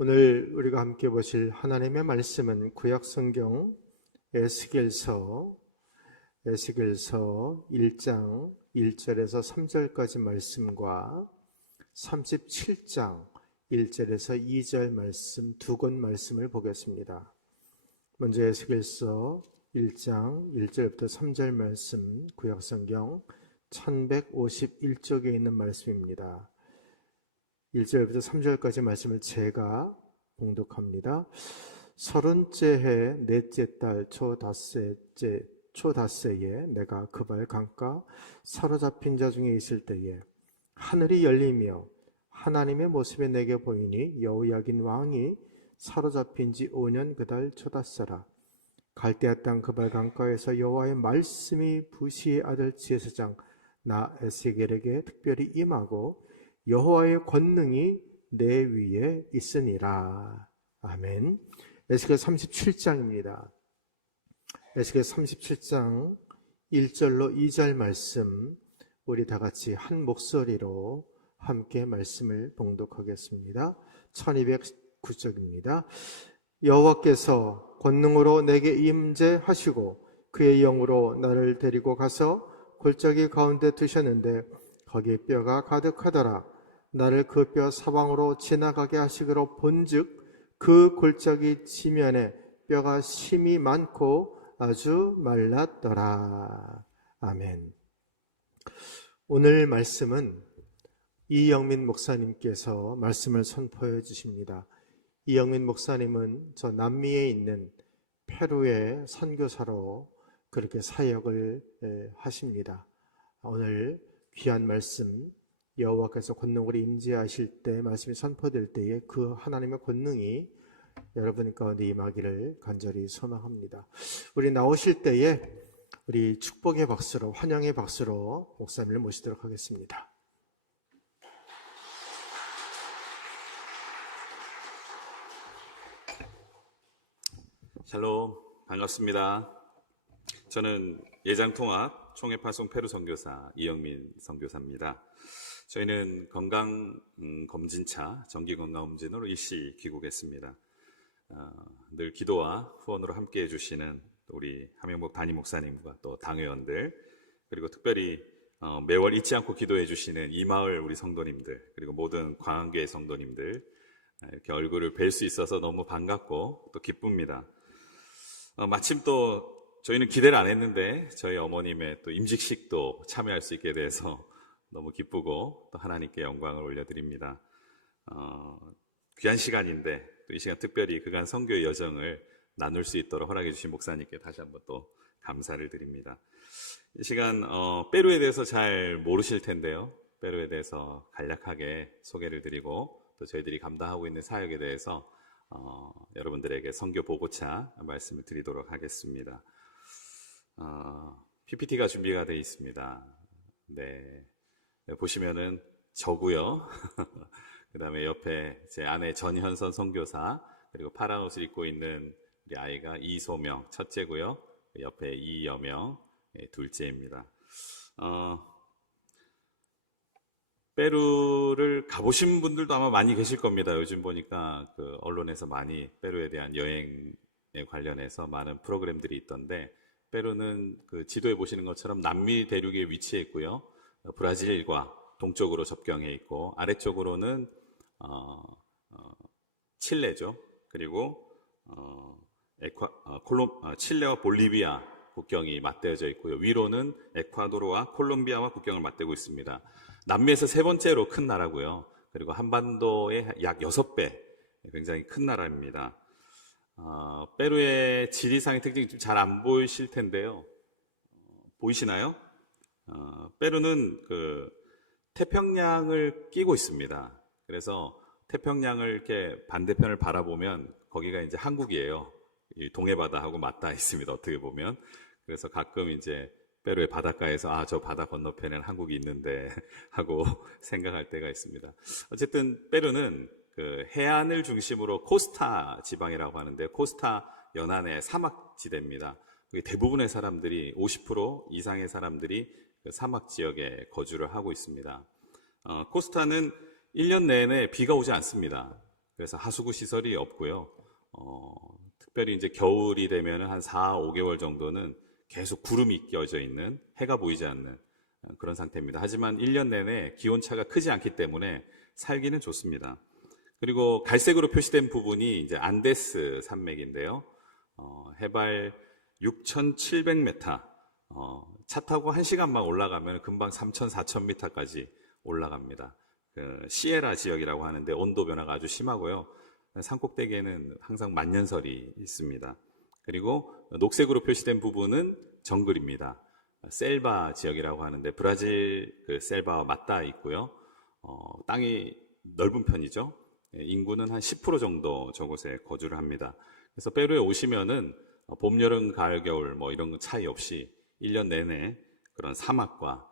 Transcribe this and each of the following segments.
오늘 우리가 함께 보실 하나님의 말씀은 구약성경 에스겔서 1장 1절에서 3절까지 말씀과 37장 1절에서 2절 말씀 두 권 말씀을 보겠습니다. 먼저 에스겔서 1장 1절부터 3절 말씀, 구약성경 1151쪽에 있는 말씀입니다. 1절부터 3절까지 말씀을 제가 봉독합니다. 30째 해 넷째 달 초닷새에 내가 그발 강가 사로잡힌 자 중에 있을 때에 하늘이 열리며 하나님의 모습이 내게 보이니 여호야긴 왕이 사로잡힌 지 5년 그달 초닷새라. 갈대아 땅 그발 강가에서 여호와의 말씀이 부시의 아들 지혜사장 나 에스겔에게 특별히 임하고 여호와의 권능이 내 위에 있으니라. 아멘. 에스겔 37장입니다. 에스겔 37장 1절로 2절 말씀 우리 다 같이 한 목소리로 함께 말씀을 봉독하겠습니다. 1209쪽입니다. 여호와께서 권능으로 내게 임재하시고 그의 영으로 나를 데리고 가서 골짜기 가운데 두셨는데 거기에 뼈가 가득하더라. 나를 그 뼈 사방으로 지나가게 하시기로 본즉 그 골짜기 지면에 뼈가 심이 많고 아주 말랐더라. 아멘. 오늘 말씀은 이영민 목사님께서 말씀을 선포해 주십니다. 이영민 목사님은 저 남미에 있는 페루의 선교사로 그렇게 사역을 하십니다. 오늘 귀한 말씀, 여호와께서 권능으로 임재하실 때 말씀이 선포될 때에 그 하나님의 권능이 여러분 가운데 임하기를 간절히 소망합니다. 우리 나오실 때에 우리 축복의 박수로, 환영의 박수로 목사님을 모시도록 하겠습니다. 샬롬, 반갑습니다. 저는 예장통합 총회파송 페루 선교사 이영민 선교사입니다. 저희는 건강검진차, 정기건강검진으로 일시 귀국했습니다. 늘 기도와 후원으로 함께해 주시는 우리 함영복 담임 목사님과 또 당회원들, 그리고 특별히 매월 잊지 않고 기도해 주시는 이 마을 우리 성도님들, 그리고 모든 광안교회 성도님들, 이렇게 얼굴을 뵐 수 있어서 너무 반갑고 또 기쁩니다. 마침 또 저희는 기대를 안 했는데 저희 어머님의 또 임직식도 참여할 수 있게 돼서 너무 기쁘고 또 하나님께 영광을 올려드립니다. 귀한 시간인데 또 이 시간 특별히 그간 선교의 여정을 나눌 수 있도록 허락해 주신 목사님께 다시 한번 또 감사를 드립니다. 이 시간 페루에 대해서 잘 모르실 텐데요. 페루에 대해서 간략하게 소개를 드리고 또 저희들이 감당하고 있는 사역에 대해서 여러분들에게 선교 보고차 말씀을 드리도록 하겠습니다. PPT가 준비가 되어 있습니다. 네, 보시면은 저고요. 그 다음에 옆에 제 아내 전현선 선교사, 그리고 파란 옷을 입고 있는 우리 아이가 이소명 첫째고요. 옆에 이여명 둘째입니다. 페루를 가보신 분들도 아마 많이 계실 겁니다. 요즘 보니까 그 언론에서 많이 페루에 대한 여행에 관련해서 많은 프로그램들이 있던데, 페루는 그 지도에 보시는 것처럼 남미 대륙에 위치해 있고요. 브라질과 동쪽으로 접경해 있고, 아래쪽으로는 칠레죠. 그리고 칠레와 볼리비아 국경이 맞대어져 있고요. 위로는 에콰도르와 콜롬비아와 국경을 맞대고 있습니다. 남미에서 세 번째로 큰 나라고요. 그리고 한반도의 약 6배, 굉장히 큰 나라입니다. 페루의 지리상의 특징이 좀 잘 안 보이실 텐데요. 보이시나요? 페루는 그 태평양을 끼고 있습니다. 그래서 태평양을 이렇게 반대편을 바라보면 거기가 이제 한국이에요. 이 동해바다하고 맞닿아 있습니다. 어떻게 보면. 그래서 가끔 이제 페루의 바닷가에서 저 바다 건너편에는 한국이 있는데 하고 생각할 때가 있습니다. 어쨌든 페루는 그 해안을 중심으로 코스타 지방이라고 하는데, 코스타 연안의 사막지대입니다. 대부분의 사람들이 50% 이상의 사람들이 그 사막 지역에 거주를 하고 있습니다. 코스타는 1년 내내 비가 오지 않습니다. 그래서 하수구 시설이 없고요. 특별히 이제 겨울이 되면 한 4, 5개월 정도는 계속 구름이 껴져 있는, 해가 보이지 않는 그런 상태입니다. 하지만 1년 내내 기온차가 크지 않기 때문에 살기는 좋습니다. 그리고 갈색으로 표시된 부분이 이제 안데스 산맥인데요. 해발 6,700m, 차 타고 1시간만 올라가면 금방 3,000, 4,000m까지 올라갑니다. 그 시에라 지역이라고 하는데 온도 변화가 아주 심하고요. 산꼭대기에는 항상 만년설이 있습니다. 그리고 녹색으로 표시된 부분은 정글입니다. 셀바 지역이라고 하는데 브라질 그 셀바와 맞닿아 있고요. 땅이 넓은 편이죠. 인구는 한 10% 정도 저곳에 거주를 합니다. 그래서 페루에 오시면은 봄, 여름, 가을, 겨울 뭐 이런 거 차이 없이 1년 내내 그런 사막과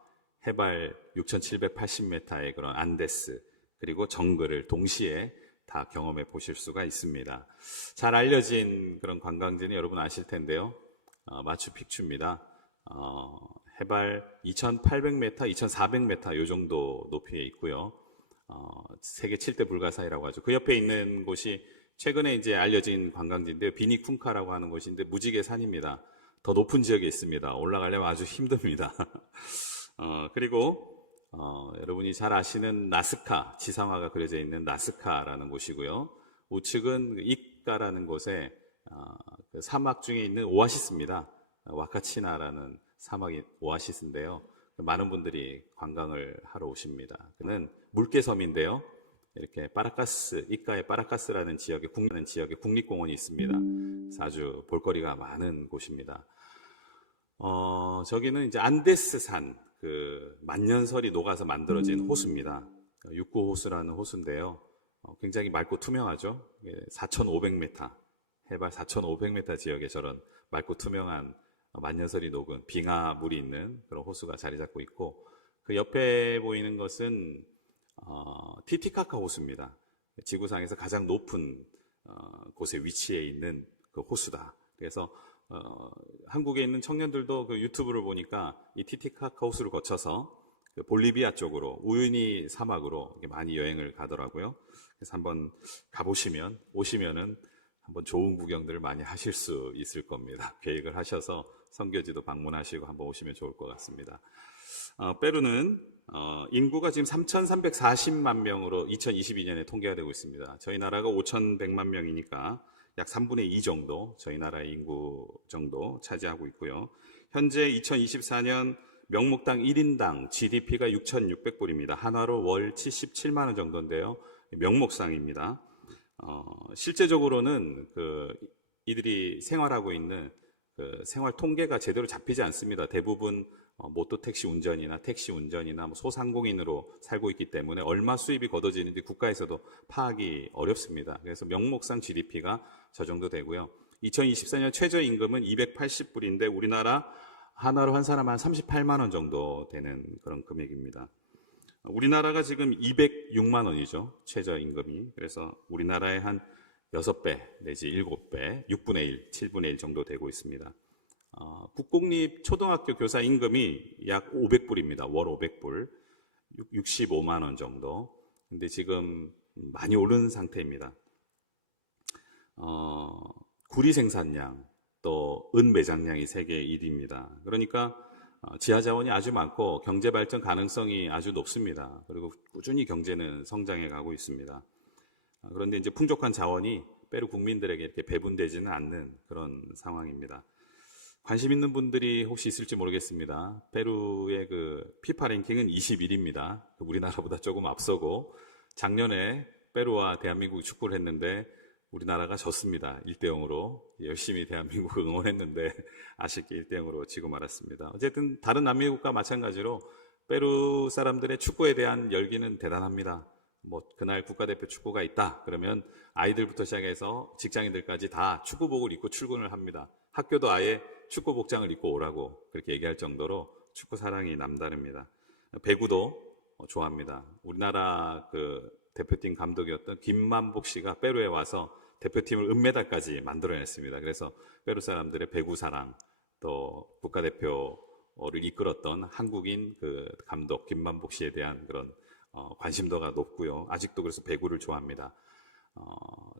해발 6,780m의 그런 안데스 그리고 정글을 동시에 다 경험해 보실 수가 있습니다. 잘 알려진 그런 관광지는 여러분 아실 텐데요. 마추픽추입니다. 해발 2,800m, 2,400m 요 정도 높이에 있고요. 세계 7대 불가사이라고 하죠. 그 옆에 있는 곳이 최근에 이제 알려진 관광지인데요. 비니쿵카라고 하는 곳인데 무지개 산입니다. 더 높은 지역에 있습니다. 올라가려면 아주 힘듭니다. 그리고 여러분이 잘 아시는 나스카, 지상화가 그려져 있는 나스카라는 곳이고요. 우측은 이까라는 곳에 그 사막 중에 있는 오아시스입니다. 와카치나라는 사막이 오아시스인데요. 많은 분들이 관광을 하러 오십니다. 그는 물개섬인데요. 이렇게 파라카스, 이카의 파라카스라는 지역에 국립공원이 있습니다. 그래서 아주 볼거리가 많은 곳입니다. 저기는 이제 안데스산, 그 만년설이 녹아서 만들어진 호수입니다. 육구호수라는 호수인데요. 굉장히 맑고 투명하죠. 4,500m, 해발 4,500m 지역에 저런 맑고 투명한 만년설이 녹은 빙하물이 있는 그런 호수가 자리 잡고 있고, 그 옆에 보이는 것은 티티카카 호수입니다. 지구상에서 가장 높은 곳에 위치해 있는 그 호수다. 그래서 한국에 있는 청년들도 그 유튜브를 보니까 이 티티카카 호수를 거쳐서 그 볼리비아 쪽으로 우유니 사막으로 많이 여행을 가더라고요. 그래서 한번 가보시면 오시면은 한번 좋은 구경들을 많이 하실 수 있을 겁니다. 계획을 하셔서 선교지도 방문하시고 한번 오시면 좋을 것 같습니다. 페루는 인구가 지금 3,340만 명으로 2022년에 통계가 되고 있습니다. 저희 나라가 5,100만 명이니까 약 3분의 2 정도 저희 나라의 인구 정도 차지하고 있고요. 현재 2024년 명목당 1인당 GDP가 6,600불입니다. 한화로 월 77만 원 정도인데요. 명목상입니다. 실제적으로는 이들이 생활하고 있는 그 생활 통계가 제대로 잡히지 않습니다. 대부분 모토택시 운전이나 택시 운전이나 소상공인으로 살고 있기 때문에 얼마 수입이 거둬지는지 국가에서도 파악이 어렵습니다. 그래서 명목상 GDP가 저 정도 되고요. 2024년 최저임금은 280불인데 우리나라 하나로 한 사람 한 38만 원 정도 되는 그런 금액입니다. 우리나라가 지금 206만 원이죠. 최저임금이. 그래서 우리나라의 한 6배 내지 7배, 6분의 1, 7분의 1 정도 되고 있습니다. 국공립 초등학교 교사 임금이 약 500불입니다. 월 500불, 65만 원 정도. 근데 지금 많이 오른 상태입니다. 구리 생산량, 또 은 매장량이 세계 1위입니다. 그러니까 지하 자원이 아주 많고 경제 발전 가능성이 아주 높습니다. 그리고 꾸준히 경제는 성장해 가고 있습니다. 그런데 이제 풍족한 자원이 페루 국민들에게 이렇게 배분되지는 않는 그런 상황입니다. 관심 있는 분들이 혹시 있을지 모르겠습니다. 페루의 그 피파 랭킹은 21위입니다. 우리나라보다 조금 앞서고 작년에 페루와 대한민국이 축구를 했는데 우리나라가 졌습니다. 1대0으로 열심히 대한민국을 응원했는데 아쉽게 1대0으로 지고 말았습니다. 어쨌든 다른 남미 국가 마찬가지로 페루 사람들의 축구에 대한 열기는 대단합니다. 그날 국가대표 축구가 있다 그러면 아이들부터 시작해서 직장인들까지 다 축구복을 입고 출근을 합니다. 학교도 아예 축구 복장을 입고 오라고 그렇게 얘기할 정도로 축구 사랑이 남다릅니다. 배구도 좋아합니다. 우리나라 그 대표팀 감독이었던 김만복 씨가 페루에 와서 대표팀을 은메달까지 만들어냈습니다. 그래서 페루 사람들의 배구 사랑, 또 국가대표를 이끌었던 한국인 그 감독 김만복 씨에 대한 그런 관심도가 높고요. 아직도 그래서 배구를 좋아합니다.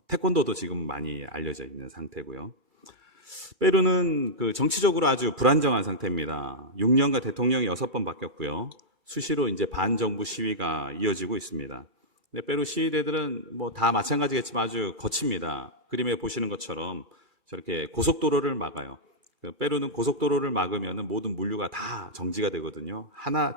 태권도도 지금 많이 알려져 있는 상태고요. 페루는 그 정치적으로 아주 불안정한 상태입니다. 6년간 대통령이 6번 바뀌었고요. 수시로 이제 반정부 시위가 이어지고 있습니다. 근데 페루 시위대들은 뭐 다 마찬가지겠지만 아주 거칩니다. 그림에 보시는 것처럼 저렇게 고속도로를 막아요. 페루는 고속도로를 막으면 모든 물류가 다 정지가 되거든요.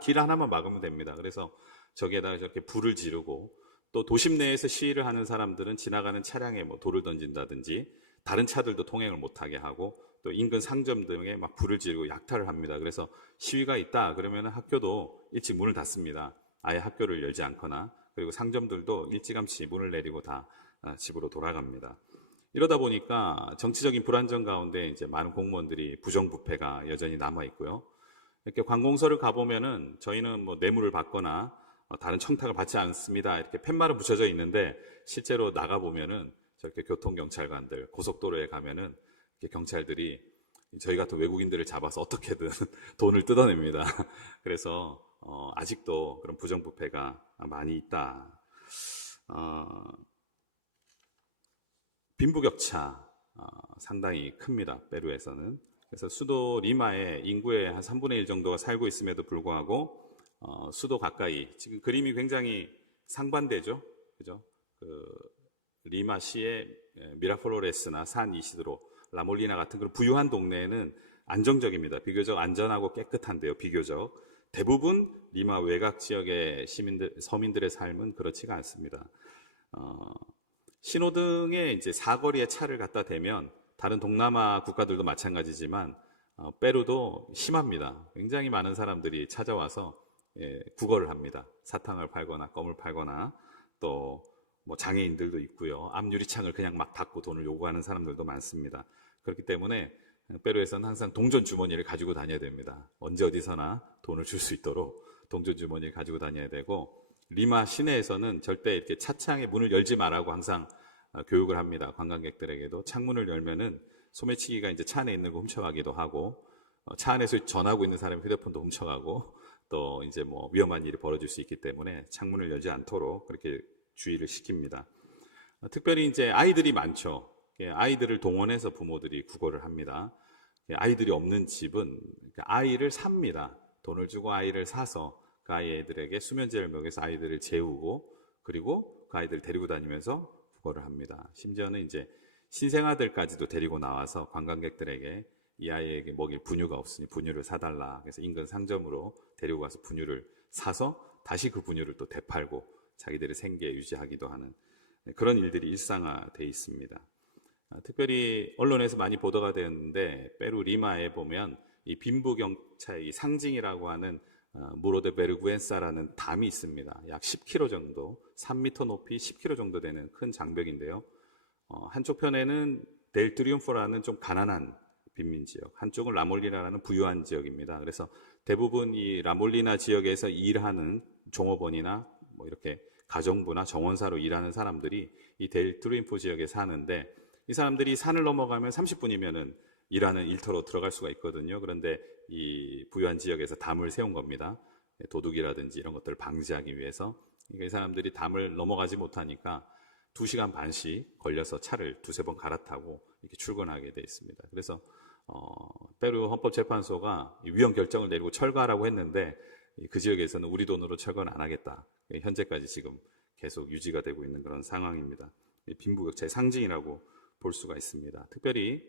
길 하나만 막으면 됩니다. 그래서 저기에다가 저렇게 불을 지르고, 또 도심 내에서 시위를 하는 사람들은 지나가는 차량에 뭐 돌을 던진다든지 다른 차들도 통행을 못하게 하고, 또 인근 상점 등에 막 불을 지르고 약탈을 합니다. 그래서 시위가 있다 그러면 학교도 일찍 문을 닫습니다. 아예 학교를 열지 않거나, 그리고 상점들도 일찌감치 문을 내리고 다 집으로 돌아갑니다. 이러다 보니까 정치적인 불안정 가운데 이제 많은 공무원들이 부정부패가 여전히 남아 있고요. 이렇게 관공서를 가보면은 저희는 뭐 뇌물을 받거나 다른 청탁을 받지 않습니다, 이렇게 팻말은 붙여져 있는데, 실제로 나가보면은 저렇게 교통경찰관들, 고속도로에 가면은 이렇게 경찰들이 저희 같은 외국인들을 잡아서 어떻게든 돈을 뜯어냅니다. 그래서 아직도 그런 부정부패가 많이 있다. 빈부격차 상당히 큽니다, 페루에서는. 그래서 수도 리마에 인구의 한 3분의 1 정도가 살고 있음에도 불구하고 수도 가까이, 지금 그림이 굉장히 상반되죠, 그죠? 리마시의 미라플로레스나 산 이시드로, 라몰리나 같은 그런 부유한 동네에는 안정적입니다. 비교적 안전하고 깨끗한데요, 비교적. 대부분 리마 외곽 지역의 서민들의 삶은 그렇지가 않습니다. 신호등에 이제 사거리에 차를 갖다 대면, 다른 동남아 국가들도 마찬가지지만 페루도 심합니다. 굉장히 많은 사람들이 찾아와서 구걸을 합니다. 사탕을 팔거나 껌을 팔거나, 또 뭐 장애인들도 있고요. 앞유리창을 그냥 막 닫고 돈을 요구하는 사람들도 많습니다. 그렇기 때문에 페루에서는 항상 동전 주머니를 가지고 다녀야 됩니다. 언제 어디서나 돈을 줄 수 있도록 동전 주머니를 가지고 다녀야 되고, 리마 시내에서는 절대 이렇게 차창의 문을 열지 말라고 항상 교육을 합니다. 관광객들에게도 창문을 열면은 소매치기가 이제 차 안에 있는 거 훔쳐가기도 하고, 차 안에서 전화하고 있는 사람의 휴대폰도 훔쳐가고, 또 이제 뭐 위험한 일이 벌어질 수 있기 때문에 창문을 열지 않도록 그렇게 주의를 시킵니다. 특별히 이제 아이들이 많죠. 아이들을 동원해서 부모들이 구걸을 합니다. 아이들이 없는 집은 아이를 삽니다. 돈을 주고 아이를 사서 그 아이들에게 수면제를 먹여서 아이들을 재우고, 그리고 그 아이들을 데리고 다니면서 구걸을 합니다. 심지어는 이제 신생아들까지도 데리고 나와서 관광객들에게 이 아이에게 먹일 분유가 없으니 분유를 사달라, 그래서 인근 상점으로 데리고 가서 분유를 사서 다시 그 분유를 또 되팔고 자기들의 생계 유지하기도 하는 그런 일들이 일상화되어 있습니다. 특별히 언론에서 많이 보도가 되었는데, 페루 리마에 보면 이 빈부격차의 상징이라고 하는 무로 데 베르구엔사라는 담이 있습니다. 약 10km 정도, 3m 높이 10km 정도 되는 큰 장벽인데요. 한쪽 편에는 델 트리움포라는 좀 가난한 빈민 지역, 한쪽은 라몰리나라는 부유한 지역입니다. 그래서 대부분 이 라몰리나 지역에서 일하는 종업원이나 뭐 이렇게 가정부나 정원사로 일하는 사람들이 이 델 트리움포 지역에 사는데, 이 사람들이 산을 넘어가면 30분이면은 일하는 일터로 들어갈 수가 있거든요. 그런데 이 부유한 지역에서 담을 세운 겁니다. 도둑이라든지 이런 것들을 방지하기 위해서. 이 사람들이 담을 넘어가지 못하니까 2시간 반씩 걸려서 차를 2-3번 갈아타고 이렇게 출근하게 돼 있습니다. 그래서 페루 헌법재판소가 위헌 결정을 내리고 철거하라고 했는데, 그 지역에서는 우리 돈으로 철거는 안 하겠다. 현재까지 지금 계속 유지가 되고 있는 그런 상황입니다. 빈부격차의 상징이라고 볼 수가 있습니다. 특별히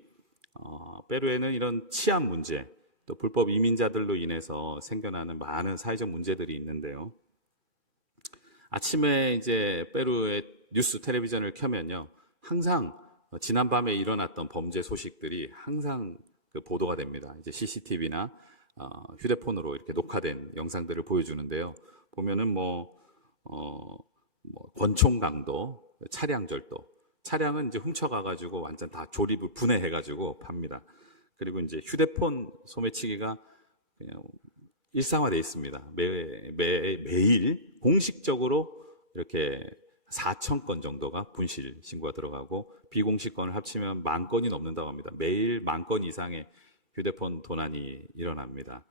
페루에는 이런 치안 문제, 또 불법 이민자들로 인해서 생겨나는 많은 사회적 문제들이 있는데요. 아침에 이제 페루의 뉴스 텔레비전을 켜면요, 항상 지난밤에 일어났던 범죄 소식들이 항상 보도가 됩니다. 이제 CCTV나 휴대폰으로 이렇게 녹화된 영상들을 보여주는데요. 보면은 권총 강도, 차량 절도, 차량은 이제 훔쳐가가지고 완전 다 조립을 분해해가지고 팝니다. 그리고 이제 휴대폰 소매치기가 그냥 일상화되어 있습니다. 매일 공식적으로 이렇게 4,000건 정도가 분실 신고가 들어가고, 비공식 건을 합치면 10,000건이 넘는다고 합니다. 매일 10,000건 이상의 휴대폰 도난이 일어납니다.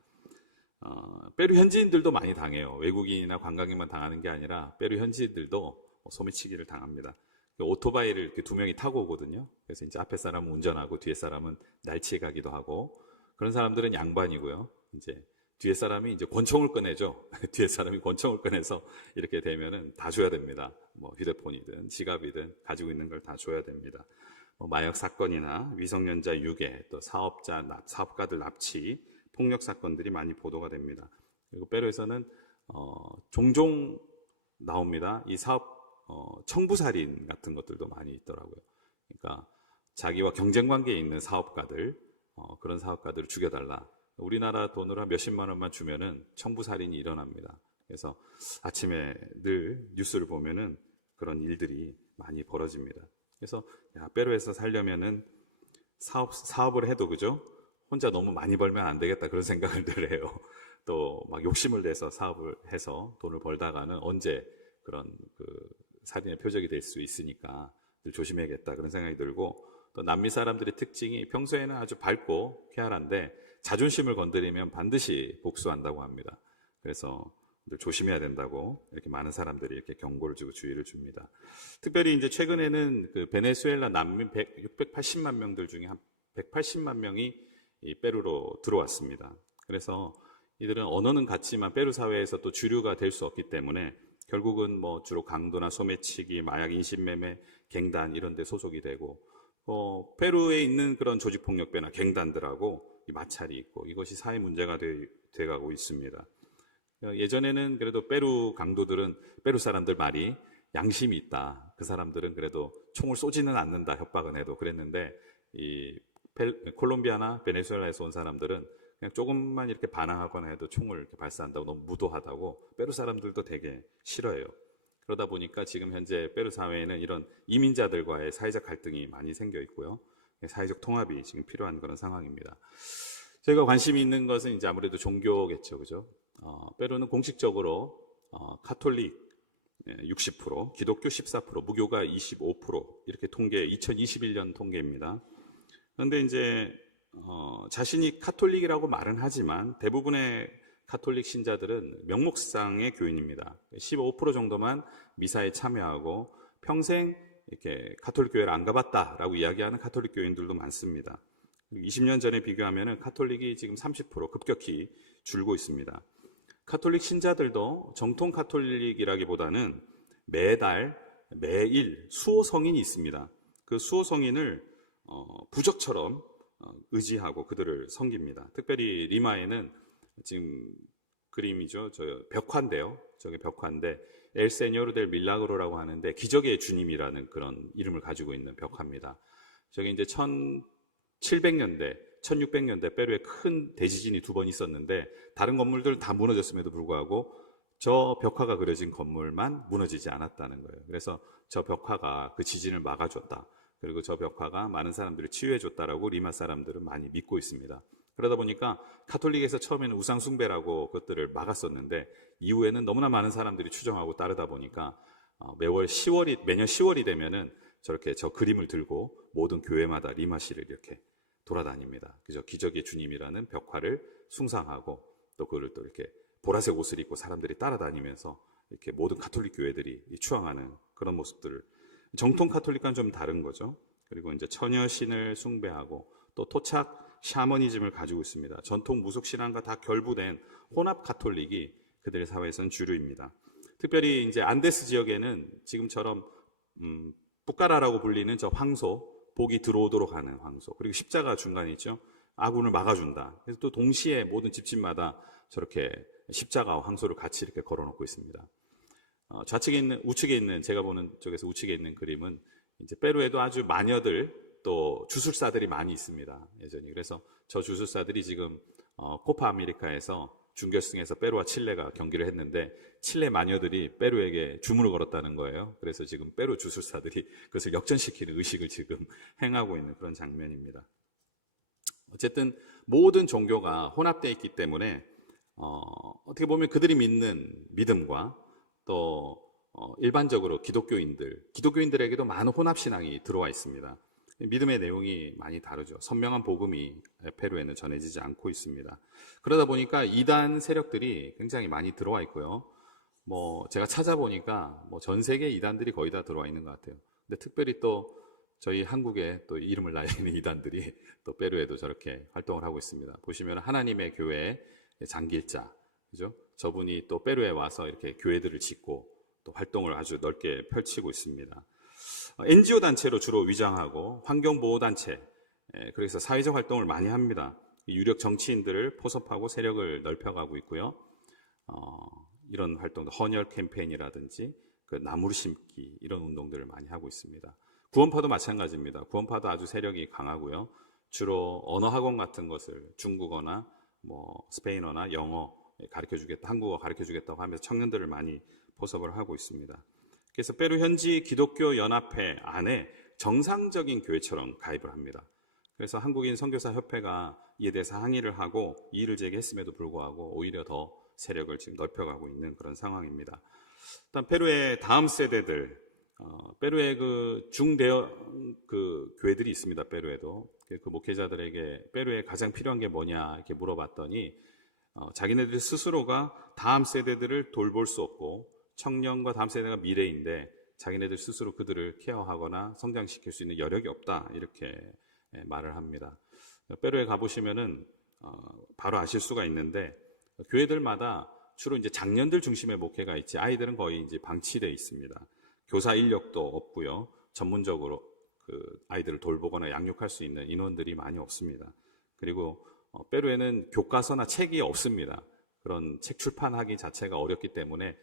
페루 현지인들도 많이 당해요. 외국인이나 관광객만 당하는 게 아니라 페루 현지인들도 소매치기를 당합니다. 오토바이를 이렇게 두 명이 타고 오거든요. 그래서 이제 앞에 사람은 운전하고 뒤에 사람은 날치에 가기도 하고, 그런 사람들은 양반이고요. 이제 뒤에 사람이 이제 권총을 꺼내죠. 뒤에 사람이 권총을 꺼내서 이렇게 되면은 다 줘야 됩니다. 뭐 휴대폰이든 지갑이든 가지고 있는 걸 다 줘야 됩니다. 뭐 마약 사건이나 미성년자 유괴, 또 사업가들 납치, 폭력 사건들이 많이 보도가 됩니다. 그리고 페루에서는 종종 나옵니다. 이 사업 청부살인 같은 것들도 많이 있더라고요. 그러니까 자기와 경쟁 관계에 있는 사업가들, 그런 사업가들을 죽여달라. 우리나라 돈으로 한 몇십만 원만 주면은 청부살인이 일어납니다. 그래서 아침에 늘 뉴스를 보면은 그런 일들이 많이 벌어집니다. 그래서 페루에서 살려면은 사업을 해도 그죠? 혼자 너무 많이 벌면 안 되겠다 그런 생각을 늘 해요. 또 막 욕심을 내서 사업을 해서 돈을 벌다가는 언제 그런 그 살인의 표적이 될 수 있으니까 늘 조심해야겠다 그런 생각이 들고, 또 남미 사람들의 특징이 평소에는 아주 밝고 쾌활한데 자존심을 건드리면 반드시 복수한다고 합니다. 그래서 늘 조심해야 된다고 이렇게 많은 사람들이 이렇게 경고를 주고 주의를 줍니다. 특별히 이제 최근에는 그 베네수엘라 난민 680만 명들 중에 한 180만 명이 이 페루로 들어왔습니다. 그래서 이들은 언어는 같지만 페루 사회에서 또 주류가 될 수 없기 때문에 결국은 뭐 주로 강도나 소매치기, 마약 인신매매, 갱단 이런 데 소속이 되고, 페루에 있는 그런 조직폭력배나 갱단들하고 이 마찰이 있고, 이것이 사회 문제가 돼가고 있습니다. 예전에는 그래도 페루 강도들은 페루 사람들 말이 양심이 있다. 그 사람들은 그래도 총을 쏘지는 않는다. 협박은 해도 그랬는데, 이 콜롬비아나 베네수엘라에서 온 사람들은 그냥 조금만 이렇게 반항하거나 해도 총을 이렇게 발사한다고 너무 무도하다고 페루 사람들도 되게 싫어해요. 그러다 보니까 지금 현재 페루 사회에는 이런 이민자들과의 사회적 갈등이 많이 생겨 있고요. 사회적 통합이 지금 필요한 그런 상황입니다. 저희가 관심이 있는 것은 이제 아무래도 종교겠죠, 그죠? 페루는 공식적으로 카톨릭 60%, 기독교 14%, 무교가 25% 이렇게 2021년 통계입니다. 그런데 이제 자신이 카톨릭이라고 말은 하지만 대부분의 카톨릭 신자들은 명목상의 교인입니다. 15% 정도만 미사에 참여하고 평생 이렇게 카톨릭 교회를 안 가봤다라고 이야기하는 카톨릭 교인들도 많습니다. 20년 전에 비교하면 카톨릭이 지금 30% 급격히 줄고 있습니다. 카톨릭 신자들도 정통 카톨릭이라기보다는 매일 수호 성인이 있습니다. 그 수호 성인을 부적처럼 의지하고 그들을 섬깁니다. 특별히 리마에는 지금 그림이죠. 저 벽화인데요. 저게 벽화인데 엘 세뇨르 델 밀라그로라고 하는데 기적의 주님이라는 그런 이름을 가지고 있는 벽화입니다. 저게 이제 1700년대, 1600년대 페루에 큰 대지진이 2번 있었는데 다른 건물들 다 무너졌음에도 불구하고 저 벽화가 그려진 건물만 무너지지 않았다는 거예요. 그래서 저 벽화가 그 지진을 막아줬다. 그리고 저 벽화가 많은 사람들을 치유해줬다라고 리마 사람들은 많이 믿고 있습니다. 그러다 보니까 카톨릭에서 처음에는 우상 숭배라고 그것들을 막았었는데 이후에는 너무나 많은 사람들이 추종하고 따르다 보니까 매년 10월이 되면은 저렇게 저 그림을 들고 모든 교회마다 리마시를 이렇게 돌아다닙니다. 그저 기적의 주님이라는 벽화를 숭상하고 또 그걸 또 이렇게 보라색 옷을 입고 사람들이 따라다니면서 이렇게 모든 카톨릭 교회들이 추앙하는 그런 모습들을, 정통 카톨릭과는 좀 다른 거죠. 그리고 이제 처녀신을 숭배하고 또 토착 샤머니즘을 가지고 있습니다. 전통 무속 신앙과 다 결부된 혼합 카톨릭이 그들의 사회에서는 주류입니다. 특별히 이제 안데스 지역에는 지금처럼 뿌까라라고 불리는 저 황소, 복이 들어오도록 하는 황소, 그리고 십자가 중간에 있죠. 아군을 막아준다. 그래서 또 동시에 모든 집집마다 저렇게 십자가와 황소를 같이 이렇게 걸어놓고 있습니다. 우측에 있는 제가 보는 쪽에서 우측에 있는 그림은 이제 페루에도 아주 마녀들 또 주술사들이 많이 있습니다. 여전히. 그래서 저 주술사들이 지금 코파 아메리카에서 준결승에서 페루와 칠레가 경기를 했는데 칠레 마녀들이 페루에게 주문을 걸었다는 거예요. 그래서 지금 페루 주술사들이 그것을 역전시키는 의식을 지금 행하고 있는 그런 장면입니다. 어쨌든 모든 종교가 혼합되어 있기 때문에 어떻게 보면 그들이 믿는 믿음과 또 일반적으로 기독교인들에게도 많은 혼합신앙이 들어와 있습니다. 믿음의 내용이 많이 다르죠. 선명한 복음이 페루에는 전해지지 않고 있습니다. 그러다 보니까 이단 세력들이 굉장히 많이 들어와 있고요. 제가 찾아보니까 전 세계 이단들이 거의 다 들어와 있는 것 같아요. 근데 특별히 또 저희 한국에 또 이름을 날리는 이단들이 또 페루에도 저렇게 활동을 하고 있습니다. 보시면 하나님의 교회 장길자, 그죠? 저분이 또 페루에 와서 이렇게 교회들을 짓고 또 활동을 아주 넓게 펼치고 있습니다. NGO 단체로 주로 위장하고 환경보호단체, 그래서 사회적 활동을 많이 합니다. 유력 정치인들을 포섭하고 세력을 넓혀가고 있고요. 이런 활동도 헌혈 캠페인이라든지 그 나무 심기 이런 운동들을 많이 하고 있습니다. 구원파도 마찬가지입니다. 구원파도 아주 세력이 강하고요. 주로 언어학원 같은 것을 중국어나 뭐 스페인어나 영어 가르쳐주겠다, 한국어 가르쳐주겠다고 하면서 청년들을 많이 포섭을 하고 있습니다. 그래서 페루 현지 기독교 연합회 안에 정상적인 교회처럼 가입을 합니다. 그래서 한국인 선교사 협회가 이에 대해서 항의를 하고 이의를 제기했음에도 불구하고 오히려 더 세력을 지금 넓혀가고 있는 그런 상황입니다. 일단 페루의 다음 세대들, 페루의 그 중대형 그 교회들이 있습니다. 페루에도 그 목회자들에게 페루에 가장 필요한 게 뭐냐 이렇게 물어봤더니 자기네들 스스로가 다음 세대들을 돌볼 수 없고 청년과 다음 세대가 미래인데 자기네들 스스로 그들을 케어하거나 성장시킬 수 있는 여력이 없다 이렇게 말을 합니다. 페루에 가보시면은 바로 아실 수가 있는데 교회들마다 주로 이제 장년들 중심의 목회가 있지 아이들은 거의 이제 방치되어 있습니다. 교사 인력도 없고요. 전문적으로 그 아이들을 돌보거나 양육할 수 있는 인원들이 많이 없습니다. 그리고 페루에는 교과서나 책이 없습니다. 그런 책 출판하기 자체가 어렵기 때문에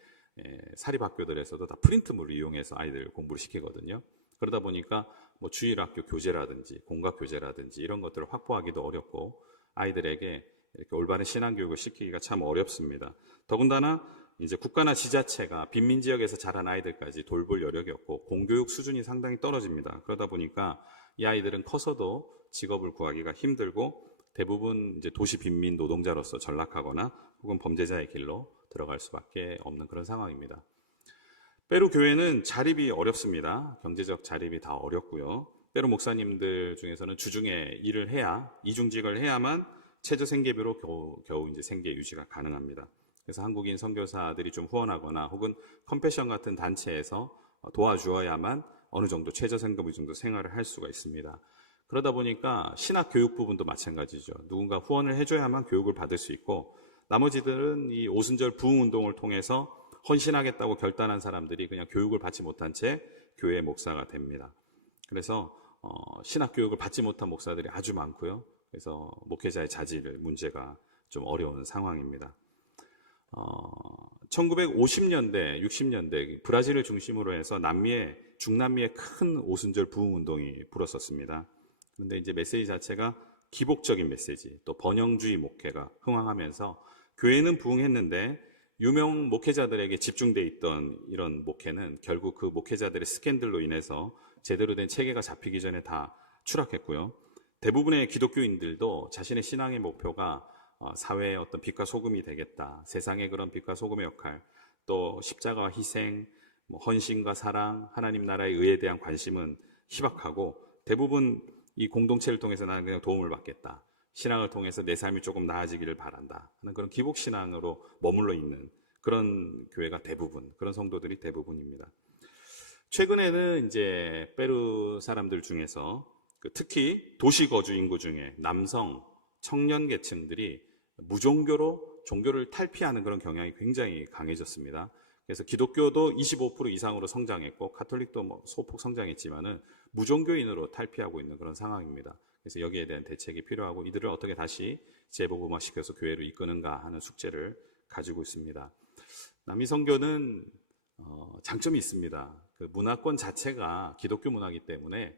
사립학교들에서도 다 프린트물을 이용해서 아이들 공부를 시키거든요. 그러다 보니까 뭐 주일학교 교재라든지 공각 교재라든지 이런 것들을 확보하기도 어렵고 아이들에게 이렇게 올바른 신앙교육을 시키기가 참 어렵습니다. 더군다나 이제 국가나 지자체가 빈민 지역에서 자란 아이들까지 돌볼 여력이 없고 공교육 수준이 상당히 떨어집니다. 그러다 보니까 이 아이들은 커서도 직업을 구하기가 힘들고 대부분 이제 도시 빈민 노동자로서 전락하거나 혹은 범죄자의 길로 들어갈 수밖에 없는 그런 상황입니다. 페루 교회는 자립이 어렵습니다. 경제적 자립이 다 어렵고요. 페루 목사님들 중에서는 주중에 일을 해야 이중직을 해야만 최저 생계비로 겨우 이제 생계 유지가 가능합니다. 그래서 한국인 선교사들이 좀 후원하거나 혹은 컴패션 같은 단체에서 도와주어야만 어느 정도 최저 생계비 정도 생활을 할 수가 있습니다. 그러다 보니까 신학 교육 부분도 마찬가지죠. 누군가 후원을 해줘야만 교육을 받을 수 있고 나머지들은 이 오순절 부흥 운동을 통해서 헌신하겠다고 결단한 사람들이 그냥 교육을 받지 못한 채 교회의 목사가 됩니다. 그래서 신학 교육을 받지 못한 목사들이 아주 많고요. 그래서 목회자의 자질 문제가 좀 어려운 상황입니다. 1950년대, 60년대 브라질을 중심으로 해서 중남미에 큰 오순절 부흥 운동이 불었었습니다. 그런데 이제 메시지 자체가 기복적인 메시지, 또 번영주의 목회가 흥황하면서 교회는 부흥했는데 유명 목회자들에게 집중돼 있던 이런 목회는 결국 그 목회자들의 스캔들로 인해서 제대로 된 체계가 잡히기 전에 다 추락했고요. 대부분의 기독교인들도 자신의 신앙의 목표가 사회의 어떤 빛과 소금이 되겠다. 세상의 그런 빛과 소금의 역할, 또 십자가와 희생, 헌신과 사랑, 하나님 나라의 의에 대한 관심은 희박하고 대부분 이 공동체를 통해서 나는 그냥 도움을 받겠다. 신앙을 통해서 내 삶이 조금 나아지기를 바란다 하는 그런 기복신앙으로 머물러 있는 그런 교회가 대부분, 그런 성도들이 대부분입니다. 최근에는 이제 페루 사람들 중에서 특히 도시 거주 인구 중에 남성, 청년 계층들이 무종교로 종교를 탈피하는 그런 경향이 굉장히 강해졌습니다. 그래서 기독교도 25% 이상으로 성장했고 가톨릭도 소폭 성장했지만은 무종교인으로 탈피하고 있는 그런 상황입니다. 그래서 여기에 대한 대책이 필요하고 이들을 어떻게 다시 재복음화시켜서 교회로 이끄는가 하는 숙제를 가지고 있습니다. 남미 선교는 장점이 있습니다. 그 문화권 자체가 기독교 문화이기 때문에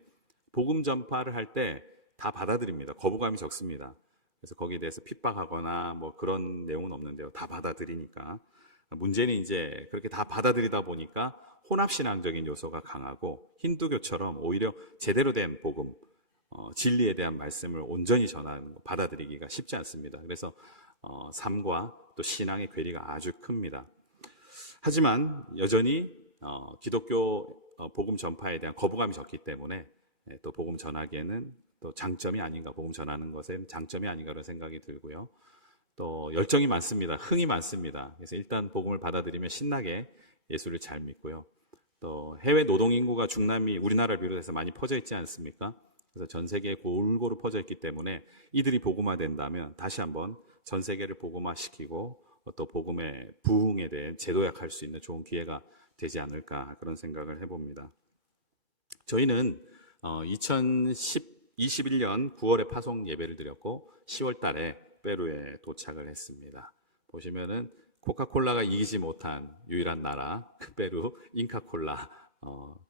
복음 전파를 할 때 다 받아들입니다. 거부감이 적습니다. 그래서 거기에 대해서 핍박하거나 뭐 그런 내용은 없는데요. 다 받아들이니까. 문제는 이제 그렇게 다 받아들이다 보니까 혼합신앙적인 요소가 강하고 힌두교처럼 오히려 제대로 된 복음, 진리에 대한 말씀을 온전히 전하는 거 받아들이기가 쉽지 않습니다. 그래서 삶과 또 신앙의 괴리가 아주 큽니다. 하지만 여전히 기독교 복음 전파에 대한 거부감이 적기 때문에 또 복음 전하기에는 또 장점이 아닌가, 복음 전하는 것엔 장점이 아닌가 그런 생각이 들고요. 또 열정이 많습니다. 흥이 많습니다. 그래서 일단 복음을 받아들이면 신나게 예수를 잘 믿고요. 또 해외 노동 인구가 중남미 우리나라를 비롯해서 많이 퍼져 있지 않습니까? 그래서 전 세계에 골고루 퍼져 있기 때문에 이들이 복음화된다면 다시 한번 전 세계를 복음화시키고 또 복음의 부흥에 대해 재도약할 수 있는 좋은 기회가 되지 않을까 그런 생각을 해봅니다. 저희는 2021년 9월에 파송 예배를 드렸고 10월 달에 페루에 도착을 했습니다. 보시면은 코카콜라가 이기지 못한 유일한 나라 페루 잉카콜라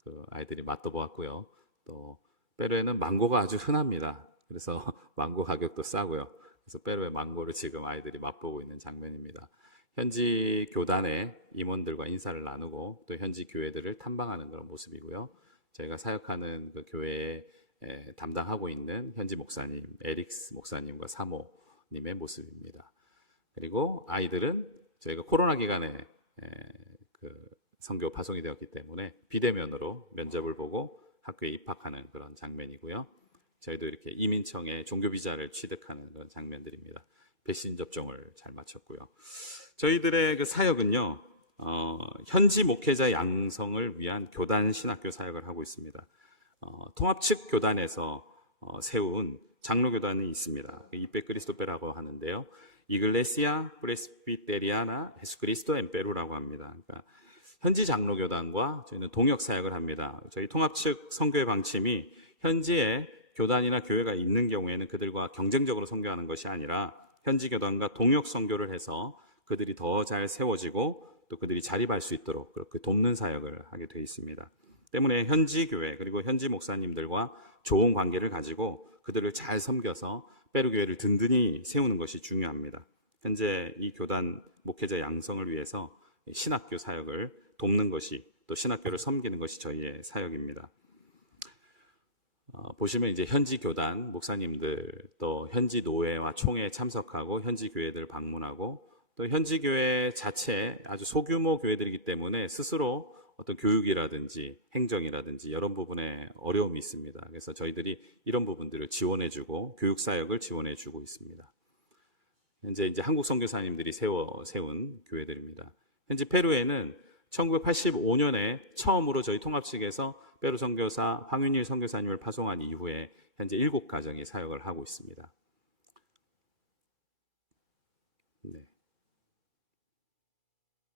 그 아이들이 맛도 보았고요. 또 페루에는 망고가 아주 흔합니다. 그래서 망고 가격도 싸고요. 그래서 페루의 망고를 지금 아이들이 맛보고 있는 장면입니다. 현지 교단의 임원들과 인사를 나누고 또 현지 교회들을 탐방하는 그런 모습이고요. 저희가 사역하는 그 교회에 담당하고 있는 현지 목사님, 에릭스 목사님과 사모님의 모습입니다. 그리고 아이들은 저희가 코로나 기간에 그 선교 파송이 되었기 때문에 비대면으로 면접을 보고 학교에 입학하는 그런 장면이고요. 저희도 이렇게 이민청에 종교 비자를 취득하는 그런 장면들입니다. 백신 접종을 잘 마쳤고요. 저희들의 그 사역은요, 현지 목회자 양성을 위한 교단 신학교 사역을 하고 있습니다. 통합 측 교단에서 세운 장로 교단이 있습니다. 이페 크리스토페라고 하는데요. 이글레시아 프레스비테리아나 헤수크리스토 엔 페루라고 합니다. 그러니까 현지 장로 교단과 저희는 동역 사역을 합니다. 저희 통합 측 선교의 방침이 현지에 교단이나 교회가 있는 경우에는 그들과 경쟁적으로 선교하는 것이 아니라 현지 교단과 동역 선교를 해서 그들이 더 잘 세워지고 또 그들이 자립할 수 있도록 그렇게 돕는 사역을 하게 되어 있습니다. 때문에 현지 교회 그리고 현지 목사님들과 좋은 관계를 가지고 그들을 잘 섬겨서 페루 교회를 든든히 세우는 것이 중요합니다. 현재 이 교단 목회자 양성을 위해서 신학교 사역을 돕는 것이 또 신학교를 섬기는 것이 저희의 사역입니다. 보시면 이제 현지 교단 목사님들 또 현지 노회와 총회에 참석하고 현지 교회들을 방문하고 또 현지 교회 자체 아주 소규모 교회들이기 때문에 스스로 어떤 교육이라든지 행정이라든지 여러 부분에 어려움이 있습니다. 그래서 저희들이 이런 부분들을 지원해주고 교육 사역을 지원해주고 있습니다. 현재 이제 한국 선교사님들이 세운 교회들입니다. 현재 페루에는 1985년에 처음으로 저희 통합 측에서 페루 선교사 황윤일 선교사님을 파송한 이후에 현재 7가정이 사역을 하고 있습니다. 네.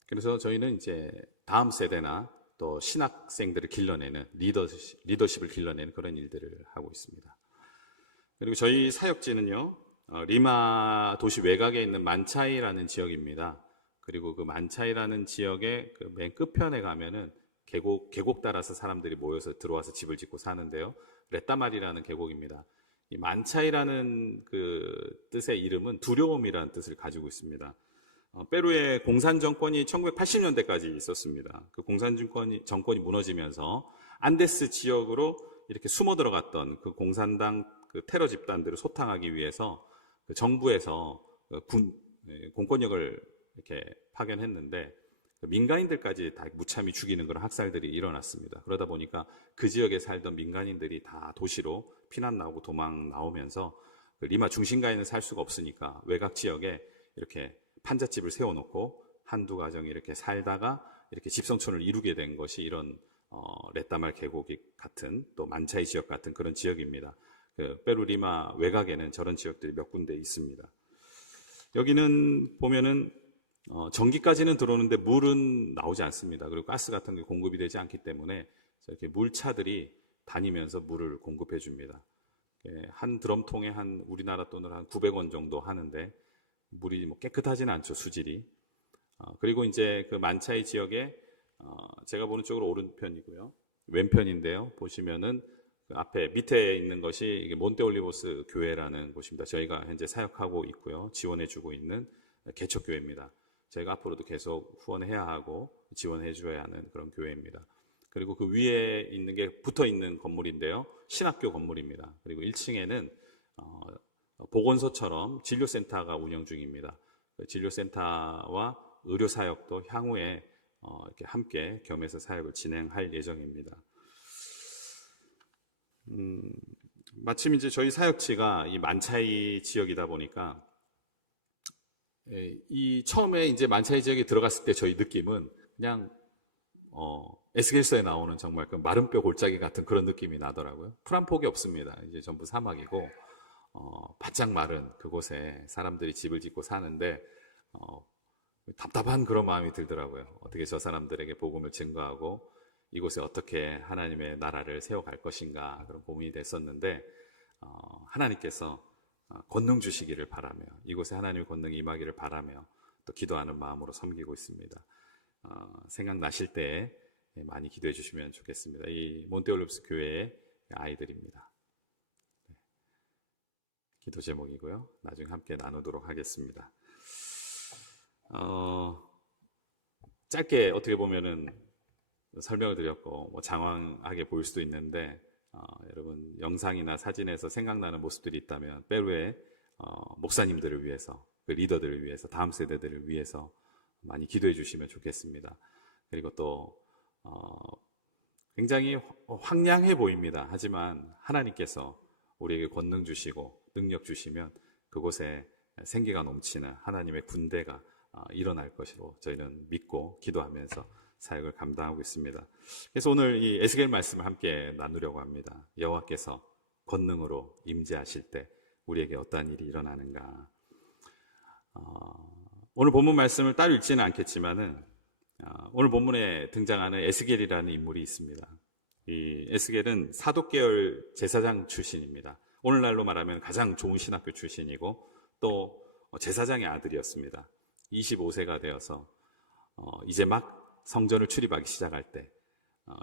그래서 저희는 이제 다음 세대나 또 신학생들을 길러내는 리더십을 길러내는 그런 일들을 하고 있습니다. 그리고 저희 사역지는요, 리마 도시 외곽에 있는 만차이라는 지역입니다. 그리고 그 만차이라는 지역의 그 맨 끝편에 가면은 계곡 따라서 사람들이 모여서 들어와서 집을 짓고 사는데요. 레따마리라는 계곡입니다. 이 만차이라는 그 뜻의 이름은 두려움이라는 뜻을 가지고 있습니다. 페루의 공산 정권이 1980년대까지 있었습니다. 그 공산 정권이 무너지면서 안데스 지역으로 이렇게 숨어 들어갔던 그 공산당 그 테러 집단들을 소탕하기 위해서 그 정부에서 공권력을 이렇게 파견했는데 민간인들까지 다 무참히 죽이는 그런 학살들이 일어났습니다. 그러다 보니까 그 지역에 살던 민간인들이 다 도시로 피난 나오고 도망 나오면서 그 리마 중심가에는 살 수가 없으니까 외곽 지역에 이렇게 판잣집을 세워놓고 한두 가정이 이렇게 살다가 이렇게 집성촌을 이루게 된 것이 이런 레따말 계곡이 같은 또 만차이 지역 같은 그런 지역입니다. 그 페루 리마 외곽에는 저런 지역들이 몇 군데 있습니다. 여기는 보면은 전기까지는 들어오는데 물은 나오지 않습니다. 그리고 가스 같은 게 공급이 되지 않기 때문에 이렇게 물차들이 다니면서 물을 공급해 줍니다. 한 드럼통에 한 우리나라 돈으로 한 900원 정도 하는데 물이 뭐 깨끗하지는 않죠, 수질이. 그리고 이제 그 만차이 지역에 제가 보는 쪽으로 오른편이고요. 왼편인데요. 보시면은 그 앞에 밑에 있는 것이 이게 몬테올리보스 교회라는 곳입니다. 저희가 현재 사역하고 있고요. 지원해주고 있는 개척교회입니다. 저희가 앞으로도 계속 후원해야 하고 지원해줘야 하는 그런 교회입니다. 그리고 그 위에 있는 게 붙어 있는 건물인데요. 신학교 건물입니다. 그리고 1층에는 보건소처럼 진료센터가 운영 중입니다. 그 진료센터와 의료사역도 향후에 이렇게 함께 겸해서 사역을 진행할 예정입니다. 마침 이제 저희 사역지가 이 만차이 지역이다 보니까 이 처음에 이제 만차이 지역에 들어갔을 때 저희 느낌은 그냥 에스겔서에 나오는 정말 그 마른 뼈 골짜기 같은 그런 느낌이 나더라고요. 풀 한 폭이 없습니다. 이제 전부 사막이고 바짝 마른 그곳에 사람들이 집을 짓고 사는데 답답한 그런 마음이 들더라고요. 어떻게 저 사람들에게 복음을 증거하고 이곳에 어떻게 하나님의 나라를 세워갈 것인가 그런 고민이 됐었는데 하나님께서 권능 주시기를 바라며 이곳에 하나님의 권능이 임하기를 바라며 또 기도하는 마음으로 섬기고 있습니다. 생각나실 때 많이 기도해 주시면 좋겠습니다. 이 몬테올립스 교회의 아이들입니다. 기도 제목이고요. 나중에 함께 나누도록 하겠습니다. 짧게 어떻게 보면은 설명을 드렸고 장황하게 보일 수도 있는데 여러분 영상이나 사진에서 생각나는 모습들이 있다면 페루의 목사님들을 위해서 그 리더들을 위해서 다음 세대들을 위해서 많이 기도해 주시면 좋겠습니다. 그리고 또 굉장히 황량해 보입니다. 하지만 하나님께서 우리에게 권능 주시고 능력 주시면 그곳에 생기가 넘치는 하나님의 군대가 일어날 것으로 저희는 믿고 기도하면서 사역을 감당하고 있습니다. 그래서 오늘 이 에스겔 말씀을 함께 나누려고 합니다. 여호와께서 권능으로 임재하실 때 우리에게 어떠한 일이 일어나는가. 오늘 본문 말씀을 따로 읽지는 않겠지만은 오늘 본문에 등장하는 에스겔이라는 인물이 있습니다. 이 에스겔은 사독계열 제사장 출신입니다. 오늘날로 말하면 가장 좋은 신학교 출신이고 또 제사장의 아들이었습니다. 25세가 되어서 이제 막 성전을 출입하기 시작할 때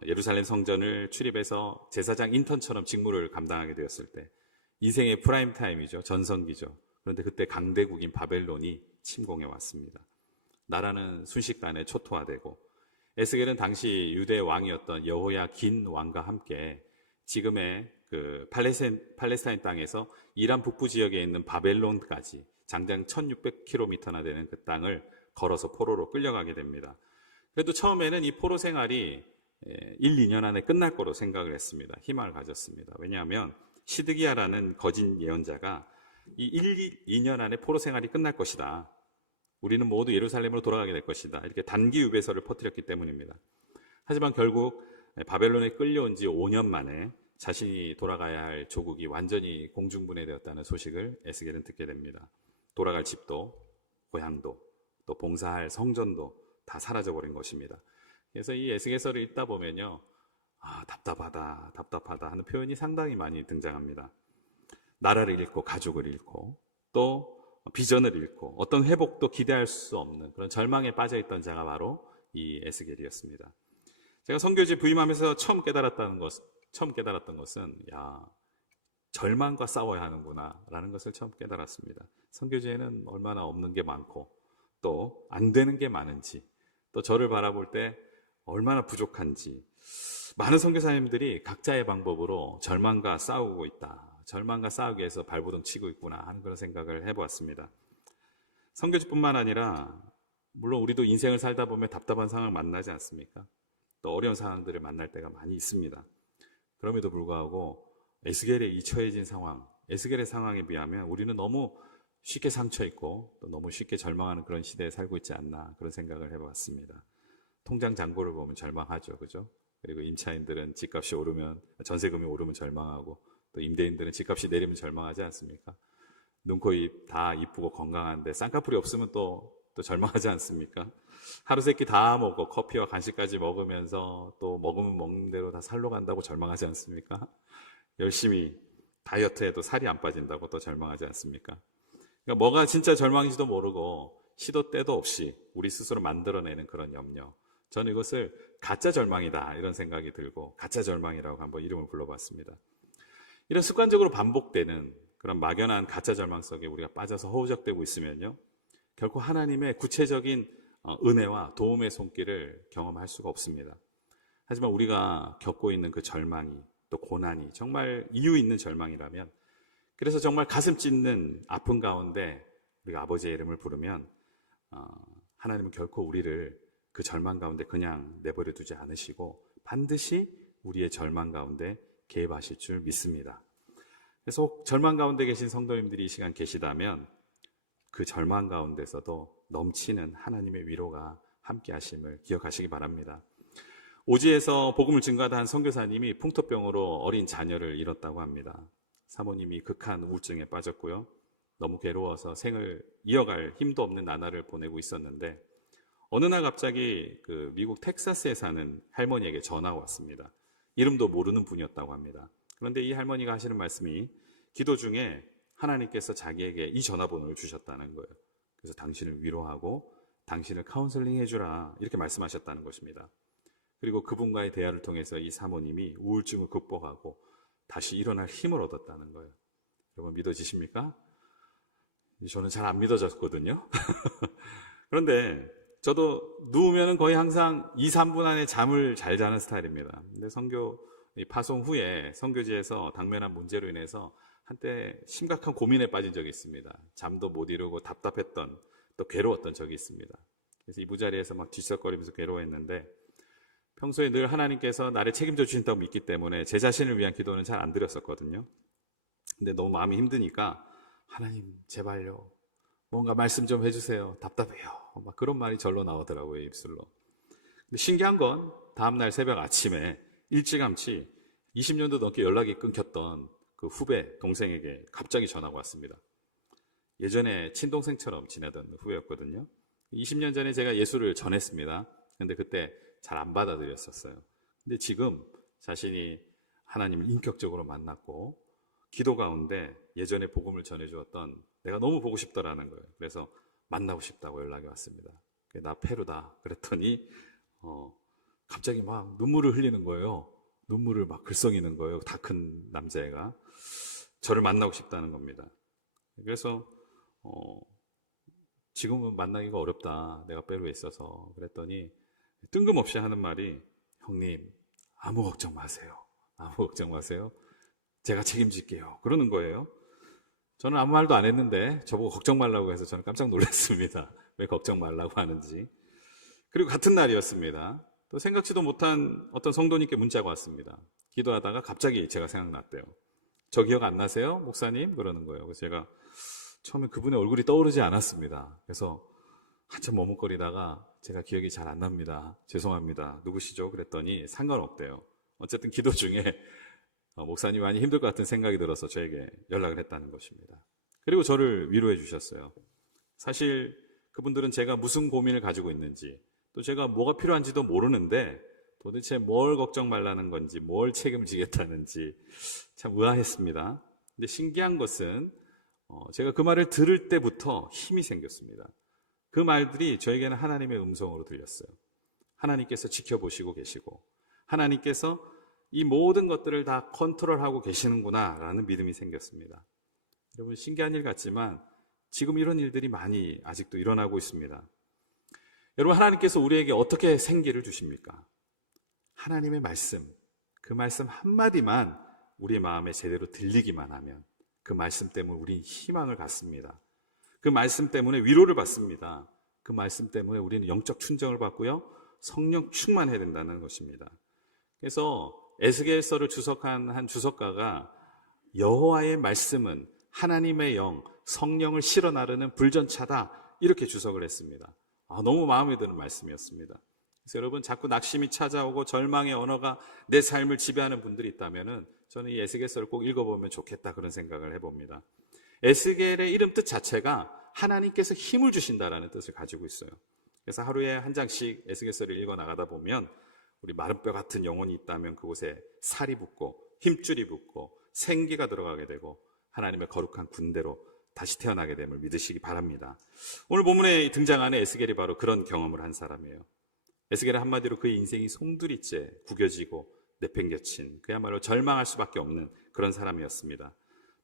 예루살렘 성전을 출입해서 제사장 인턴처럼 직무를 감당하게 되었을 때 인생의 프라임 타임이죠. 전성기죠. 그런데 그때 강대국인 바벨론이 침공해 왔습니다. 나라는 순식간에 초토화되고 에스겔은 당시 유대 왕이었던 여호야긴 왕과 함께 지금의 그 팔레스타인 땅에서 이란 북부 지역에 있는 바벨론까지 장장 1600km나 되는 그 땅을 걸어서 포로로 끌려가게 됩니다. 그래도 처음에는 이 포로 생활이 1, 2년 안에 끝날 거로 생각을 했습니다. 희망을 가졌습니다. 왜냐하면 시드기야라는 거짓 예언자가 이 1, 2년 안에 포로 생활이 끝날 것이다. 우리는 모두 예루살렘으로 돌아가게 될 것이다. 이렇게 단기 유배설을 퍼뜨렸기 때문입니다. 하지만 결국 바벨론에 끌려온 지 5년 만에 자신이 돌아가야 할 조국이 완전히 공중분해되었다는 소식을 에스겔은 듣게 됩니다. 돌아갈 집도 고향도 또 봉사할 성전도 다 사라져버린 것입니다. 그래서 이 에스겔서를 읽다 보면요, 답답하다 하는 표현이 상당히 많이 등장합니다. 나라를 잃고 가족을 잃고 또 비전을 잃고 어떤 회복도 기대할 수 없는 그런 절망에 빠져있던 자가 바로 이 에스겔이었습니다. 제가 선교지 부임하면서 처음 깨달았던 것은 절망과 싸워야 하는구나 라는 것을 처음 깨달았습니다. 선교지에는 얼마나 없는 게 많고 또 안 되는 게 많은지 또 저를 바라볼 때 얼마나 부족한지 많은 선교사님들이 각자의 방법으로 절망과 싸우고 있다. 절망과 싸우기 위해서 발버둥 치고 있구나 하는 그런 생각을 해보았습니다. 선교지뿐만 아니라 물론 우리도 인생을 살다 보면 답답한 상황 만나지 않습니까? 또 어려운 상황들을 만날 때가 많이 있습니다. 그럼에도 불구하고 에스겔의 이 처해진 상황, 에스겔의 상황에 비하면 우리는 너무 쉽게 상처있고 또 너무 쉽게 절망하는 그런 시대에 살고 있지 않나 그런 생각을 해봤습니다. 통장 잔고를 보면 절망하죠. 그죠? 그리고 임차인들은 집값이 오르면, 전세금이 오르면 절망하고 또 임대인들은 집값이 내리면 절망하지 않습니까? 눈, 코, 입 다 이쁘고 건강한데 쌍꺼풀이 없으면 또 절망하지 않습니까? 하루 세끼 다 먹고 커피와 간식까지 먹으면서 또 먹으면 먹는 대로 다 살로 간다고 절망하지 않습니까? 열심히 다이어트해도 살이 안 빠진다고 또 절망하지 않습니까? 그러니까 뭐가 진짜 절망인지도 모르고 시도 때도 없이 우리 스스로 만들어내는 그런 염려. 저는 이것을 가짜 절망이다 이런 생각이 들고 가짜 절망이라고 한번 이름을 불러봤습니다. 이런 습관적으로 반복되는 그런 막연한 가짜 절망 속에 우리가 빠져서 허우적대고 있으면요, 결코 하나님의 구체적인 은혜와 도움의 손길을 경험할 수가 없습니다. 하지만 우리가 겪고 있는 그 절망이 또 고난이 정말 이유 있는 절망이라면, 그래서 정말 가슴 찢는 아픔 가운데 우리가 아버지의 이름을 부르면 하나님은 결코 우리를 그 절망 가운데 그냥 내버려 두지 않으시고 반드시 우리의 절망 가운데 개입하실 줄 믿습니다. 그래서 혹 절망 가운데 계신 성도님들이 이 시간 계시다면 그 절망 가운데서도 넘치는 하나님의 위로가 함께 하심을 기억하시기 바랍니다. 오지에서 복음을 증거하다 한 선교사님이 풍토병으로 어린 자녀를 잃었다고 합니다. 사모님이 극한 우울증에 빠졌고요. 너무 괴로워서 생을 이어갈 힘도 없는 나날을 보내고 있었는데 어느 날 갑자기 그 미국 텍사스에 사는 할머니에게 전화가 왔습니다. 이름도 모르는 분이었다고 합니다. 그런데 이 할머니가 하시는 말씀이 기도 중에 하나님께서 자기에게 이 전화번호를 주셨다는 거예요. 그래서 당신을 위로하고 당신을 카운슬링 해주라 이렇게 말씀하셨다는 것입니다. 그리고 그분과의 대화를 통해서 이 사모님이 우울증을 극복하고 다시 일어날 힘을 얻었다는 거예요. 여러분 믿어지십니까? 저는 잘 안 믿어졌거든요. 그런데 저도 누우면 거의 항상 2, 3분 안에 잠을 잘 자는 스타일입니다. 근데 파송 후에 선교지에서 당면한 문제로 인해서 한때 심각한 고민에 빠진 적이 있습니다. 잠도 못 이루고 답답했던 또 괴로웠던 적이 있습니다. 그래서 이부자리에서 막 뒤척거리면서 괴로워했는데 평소에 늘 하나님께서 나를 책임져 주신다고 믿기 때문에 제 자신을 위한 기도는 잘 안 드렸었거든요. 근데 너무 마음이 힘드니까 하나님 제발요. 뭔가 말씀 좀 해주세요. 답답해요. 막 그런 말이 절로 나오더라고요, 입술로. 근데 신기한 건 다음날 새벽 아침에 일찌감치 20년도 넘게 연락이 끊겼던 그 후배 동생에게 갑자기 전화가 왔습니다. 예전에 친동생처럼 지내던 후배였거든요. 20년 전에 제가 예수를 전했습니다. 근데 그때 잘 안 받아들였었어요. 근데 지금 자신이 하나님을 인격적으로 만났고 기도 가운데 예전에 복음을 전해주었던 내가 너무 보고 싶더라는 거예요. 그래서 만나고 싶다고 연락이 왔습니다. 나 페루다 그랬더니 갑자기 막 눈물을 흘리는 거예요. 눈물을 막 글썽이는 거예요. 다 큰 남자애가 저를 만나고 싶다는 겁니다. 그래서 지금은 만나기가 어렵다. 내가 페루에 있어서. 그랬더니 뜬금없이 하는 말이 형님 아무 걱정 마세요. 아무 걱정 마세요. 제가 책임질게요. 그러는 거예요. 저는 아무 말도 안 했는데 저보고 걱정 말라고 해서 저는 깜짝 놀랐습니다. 왜 걱정 말라고 하는지. 그리고 같은 날이었습니다. 또 생각지도 못한 어떤 성도님께 문자가 왔습니다. 기도하다가 갑자기 제가 생각났대요. 저 기억 안 나세요? 목사님? 그러는 거예요. 그래서 제가 처음에 그분의 얼굴이 떠오르지 않았습니다. 그래서 한참 머뭇거리다가 제가 기억이 잘 안 납니다. 죄송합니다. 누구시죠? 그랬더니 상관없대요. 어쨌든 기도 중에 목사님 많이 힘들 것 같은 생각이 들어서 저에게 연락을 했다는 것입니다. 그리고 저를 위로해 주셨어요. 사실 그분들은 제가 무슨 고민을 가지고 있는지 또 제가 뭐가 필요한지도 모르는데 도대체 뭘 걱정 말라는 건지 뭘 책임을 지겠다는지 참 의아했습니다. 근데 신기한 것은 제가 그 말을 들을 때부터 힘이 생겼습니다. 그 말들이 저에게는 하나님의 음성으로 들렸어요. 하나님께서 지켜보시고 계시고 하나님께서 이 모든 것들을 다 컨트롤하고 계시는구나 라는 믿음이 생겼습니다. 여러분 신기한 일 같지만 지금 이런 일들이 많이 아직도 일어나고 있습니다. 여러분 하나님께서 우리에게 어떻게 생기를 주십니까? 하나님의 말씀, 그 말씀 한마디만 우리 마음에 제대로 들리기만 하면 그 말씀 때문에 우리는 희망을 갖습니다. 그 말씀 때문에 위로를 받습니다. 그 말씀 때문에 우리는 영적 충정을 받고요. 성령 충만해야 된다는 것입니다. 그래서 에스겔서를 주석한 한 주석가가 여호와의 말씀은 하나님의 영, 성령을 실어 나르는 불전차다 이렇게 주석을 했습니다. 너무 마음에 드는 말씀이었습니다. 그래서 여러분 자꾸 낙심이 찾아오고 절망의 언어가 내 삶을 지배하는 분들이 있다면 저는 이 에스겔서를 꼭 읽어보면 좋겠다 그런 생각을 해봅니다. 에스겔의 이름 뜻 자체가 하나님께서 힘을 주신다라는 뜻을 가지고 있어요. 그래서 하루에 한 장씩 에스겔서를 읽어 나가다 보면 우리 마른 뼈 같은 영혼이 있다면 그곳에 살이 붙고 힘줄이 붙고 생기가 들어가게 되고 하나님의 거룩한 군대로 다시 태어나게 됨을 믿으시기 바랍니다. 오늘 본문에 등장하는 에스겔이 바로 그런 경험을 한 사람이에요. 에스겔은 한마디로 그의 인생이 송두리째 구겨지고 내팽겨친 그야말로 절망할 수밖에 없는 그런 사람이었습니다.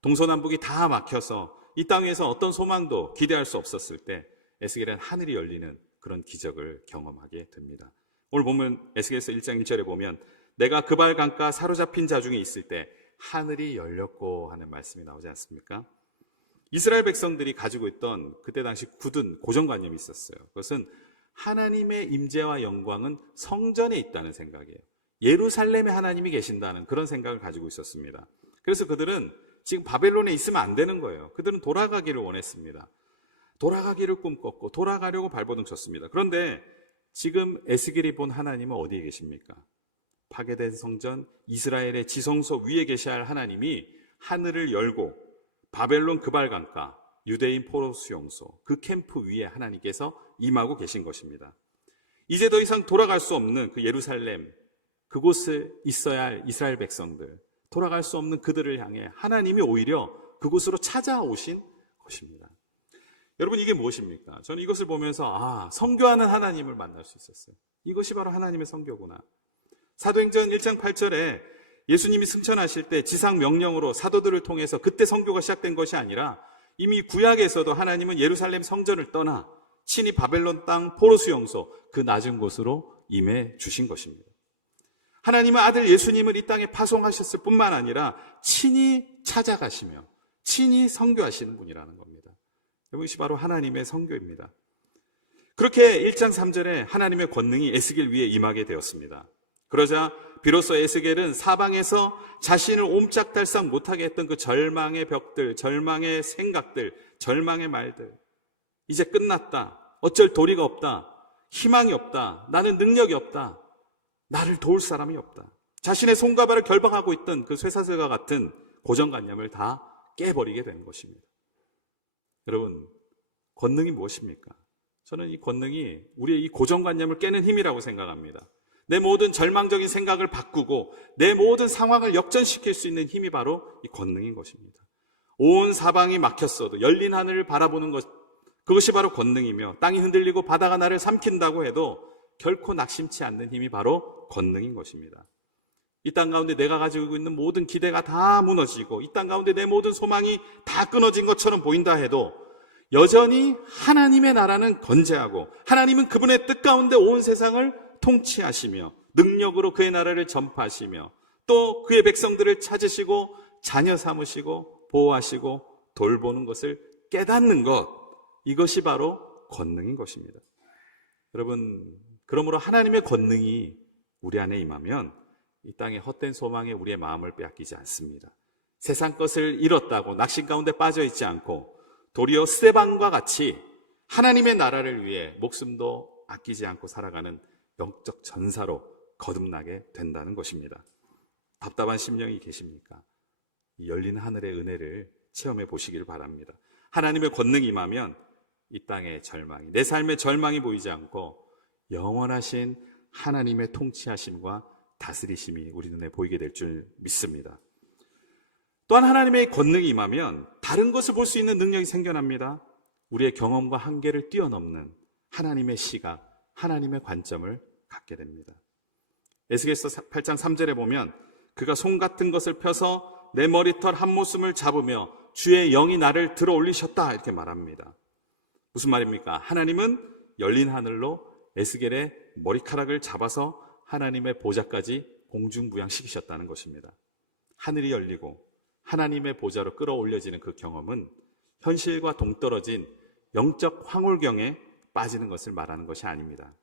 동서남북이 다 막혀서 이 땅에서 어떤 소망도 기대할 수 없었을 때 에스겔은 하늘이 열리는 그런 기적을 경험하게 됩니다. 오늘 보면 에스겔서 1장 1절에 보면 내가 그발 강가 사로잡힌 자 중에 있을 때 하늘이 열렸고 하는 말씀이 나오지 않습니까? 이스라엘 백성들이 가지고 있던 그때 당시 굳은 고정관념이 있었어요. 그것은 하나님의 임재와 영광은 성전에 있다는 생각이에요. 예루살렘에 하나님이 계신다는 그런 생각을 가지고 있었습니다. 그래서 그들은 지금 바벨론에 있으면 안 되는 거예요. 그들은 돌아가기를 원했습니다. 돌아가기를 꿈꿨고 돌아가려고 발버둥 쳤습니다. 그런데 지금 에스겔이 본 하나님은 어디에 계십니까? 파괴된 성전 이스라엘의 지성소 위에 계셔야 할 하나님이 하늘을 열고 바벨론 그발강가 유대인 포로 수용소 그 캠프 위에 하나님께서 임하고 계신 것입니다. 이제 더 이상 돌아갈 수 없는 그 예루살렘 그곳에 있어야 할 이스라엘 백성들, 돌아갈 수 없는 그들을 향해 하나님이 오히려 그곳으로 찾아오신 것입니다. 여러분, 이게 무엇입니까? 저는 이것을 보면서 선교하는 하나님을 만날 수 있었어요. 이것이 바로 하나님의 선교구나. 사도행전 1장 8절에 예수님이 승천하실 때 지상 명령으로 사도들을 통해서 그때 선교가 시작된 것이 아니라 이미 구약에서도 하나님은 예루살렘 성전을 떠나 친히 바벨론 땅 포로 수용소 그 낮은 곳으로 임해 주신 것입니다. 하나님은 아들 예수님을 이 땅에 파송하셨을 뿐만 아니라 친히 찾아가시며 친히 선교하시는 분이라는 겁니다. 이것이 바로 하나님의 선교입니다. 그렇게 1장 3절에 하나님의 권능이 에스겔 위에 임하게 되었습니다. 그러자 비로소 에스겔은 사방에서 자신을 옴짝달싹 못하게 했던 그 절망의 벽들, 절망의 생각들, 절망의 말들, 이제 끝났다, 어쩔 도리가 없다, 희망이 없다, 나는 능력이 없다, 나를 도울 사람이 없다, 자신의 손과 발을 결박하고 있던 그 쇠사슬과 같은 고정관념을 다 깨버리게 된 것입니다. 여러분, 권능이 무엇입니까? 저는 이 권능이 우리의 이 고정관념을 깨는 힘이라고 생각합니다. 내 모든 절망적인 생각을 바꾸고 내 모든 상황을 역전시킬 수 있는 힘이 바로 이 권능인 것입니다. 온 사방이 막혔어도 열린 하늘을 바라보는 것, 그것이 바로 권능이며 땅이 흔들리고 바다가 나를 삼킨다고 해도 결코 낙심치 않는 힘이 바로 권능인 것입니다. 이 땅 가운데 내가 가지고 있는 모든 기대가 다 무너지고 이 땅 가운데 내 모든 소망이 다 끊어진 것처럼 보인다 해도 여전히 하나님의 나라는 건재하고 하나님은 그분의 뜻 가운데 온 세상을 통치하시며 능력으로 그의 나라를 전파하시며 또 그의 백성들을 찾으시고 자녀 삼으시고 보호하시고 돌보는 것을 깨닫는 것, 이것이 바로 권능인 것입니다. 여러분, 그러므로 하나님의 권능이 우리 안에 임하면 이 땅의 헛된 소망에 우리의 마음을 빼앗기지 않습니다. 세상 것을 잃었다고 낙심 가운데 빠져있지 않고 도리어 스데반과 같이 하나님의 나라를 위해 목숨도 아끼지 않고 살아가는 영적 전사로 거듭나게 된다는 것입니다. 답답한 심령이 계십니까? 이 열린 하늘의 은혜를 체험해 보시기를 바랍니다. 하나님의 권능이 임하면 이 땅의 절망이, 내 삶의 절망이 보이지 않고 영원하신 하나님의 통치하심과 다스리심이 우리 눈에 보이게 될 줄 믿습니다. 또한 하나님의 권능이 임하면 다른 것을 볼 수 있는 능력이 생겨납니다. 우리의 경험과 한계를 뛰어넘는 하나님의 시각, 하나님의 관점을 갖게 됩니다. 에스겔서 8장 3절에 보면 그가 송 같은 것을 펴서 내 머리털 한 모순을 잡으며 주의 영이 나를 들어 올리셨다, 이렇게 말합니다. 무슨 말입니까? 하나님은 열린 하늘로 에스겔의 머리카락을 잡아서 하나님의 보좌까지 공중부양시키셨다는 것입니다. 하늘이 열리고 하나님의 보좌로 끌어올려지는 그 경험은 현실과 동떨어진 영적 황홀경에 빠지는 것을 말하는 것이 아닙니다.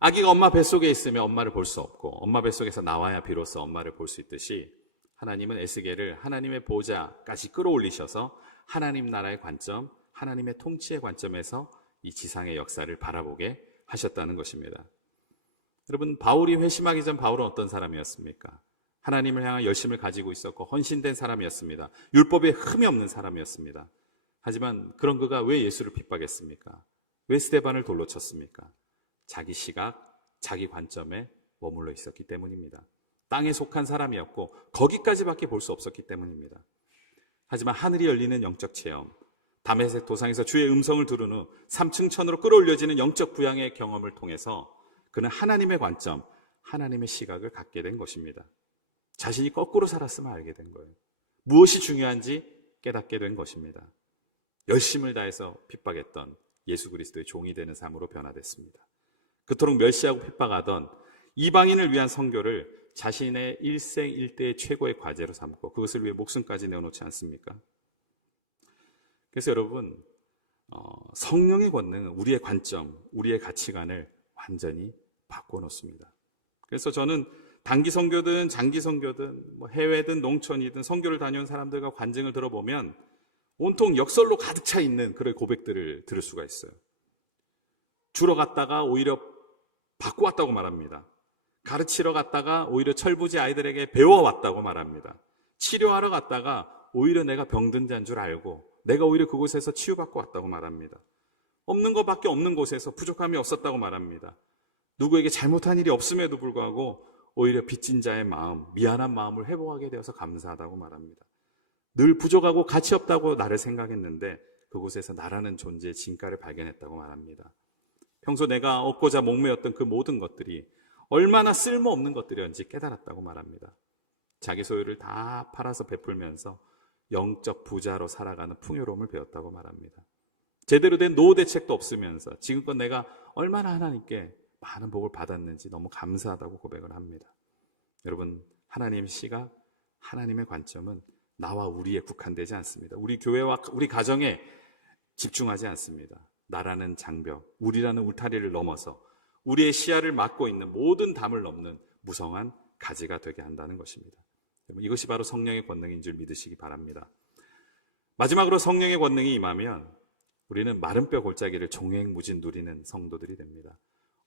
아기가 엄마 뱃속에 있으면 엄마를 볼 수 없고 엄마 뱃속에서 나와야 비로소 엄마를 볼 수 있듯이 하나님은 에스겔을 하나님의 보좌까지 끌어올리셔서 하나님 나라의 관점, 하나님의 통치의 관점에서 이 지상의 역사를 바라보게 하셨다는 것입니다. 여러분, 바울이 회심하기 전 바울은 어떤 사람이었습니까? 하나님을 향한 열심을 가지고 있었고 헌신된 사람이었습니다. 율법에 흠이 없는 사람이었습니다. 하지만 그런 그가 왜 예수를 핍박했습니까? 왜 스데반을 돌로 쳤습니까? 자기 시각, 자기 관점에 머물러 있었기 때문입니다. 땅에 속한 사람이었고 거기까지밖에 볼 수 없었기 때문입니다. 하지만 하늘이 열리는 영적 체험, 다메섹 도상에서 주의 음성을 들은 후 3층 천으로 끌어올려지는 영적 부양의 경험을 통해서 그는 하나님의 관점, 하나님의 시각을 갖게 된 것입니다. 자신이 거꾸로 살았음을 알게 된 거예요. 무엇이 중요한지 깨닫게 된 것입니다. 열심을 다해서 핍박했던 예수 그리스도의 종이 되는 삶으로 변화됐습니다. 그토록 멸시하고 핍박하던 이방인을 위한 선교를 자신의 일생일대의 최고의 과제로 삼고 그것을 위해 목숨까지 내어놓지 않습니까? 그래서 여러분, 성령의 권능은 우리의 관점, 우리의 가치관을 완전히 바꿔놓습니다. 그래서 저는 단기 선교든 장기 선교든 해외든 농촌이든 선교를 다녀온 사람들과 관증을 들어보면 온통 역설로 가득 차 있는 그런 고백들을 들을 수가 있어요. 주러 갔다가 오히려 바꿔 왔다고 말합니다. 가르치러 갔다가 오히려 철부지 아이들에게 배워왔다고 말합니다. 치료하러 갔다가 오히려 내가 병든 자인 줄 알고 내가 오히려 그곳에서 치유받고 왔다고 말합니다. 없는 것밖에 없는 곳에서 부족함이 없었다고 말합니다. 누구에게 잘못한 일이 없음에도 불구하고 오히려 빚진 자의 마음, 미안한 마음을 회복하게 되어서 감사하다고 말합니다. 늘 부족하고 가치 없다고 나를 생각했는데 그곳에서 나라는 존재의 진가를 발견했다고 말합니다. 평소 내가 얻고자 목매였던 그 모든 것들이 얼마나 쓸모없는 것들이었는지 깨달았다고 말합니다. 자기 소유를 다 팔아서 베풀면서 영적 부자로 살아가는 풍요로움을 배웠다고 말합니다. 제대로 된 노후 대책도 없으면서 지금껏 내가 얼마나 하나님께 많은 복을 받았는지 너무 감사하다고 고백을 합니다. 여러분, 하나님의 시각, 하나님의 관점은 나와 우리에 국한되지 않습니다. 우리 교회와 우리 가정에 집중하지 않습니다. 나라는 장벽, 우리라는 울타리를 넘어서 우리의 시야를 막고 있는 모든 담을 넘는 무성한 가지가 되게 한다는 것입니다. 이것이 바로 성령의 권능인 줄 믿으시기 바랍니다. 마지막으로 성령의 권능이 임하면 우리는 마른 뼈 골짜기를 종횡무진 누리는 성도들이 됩니다.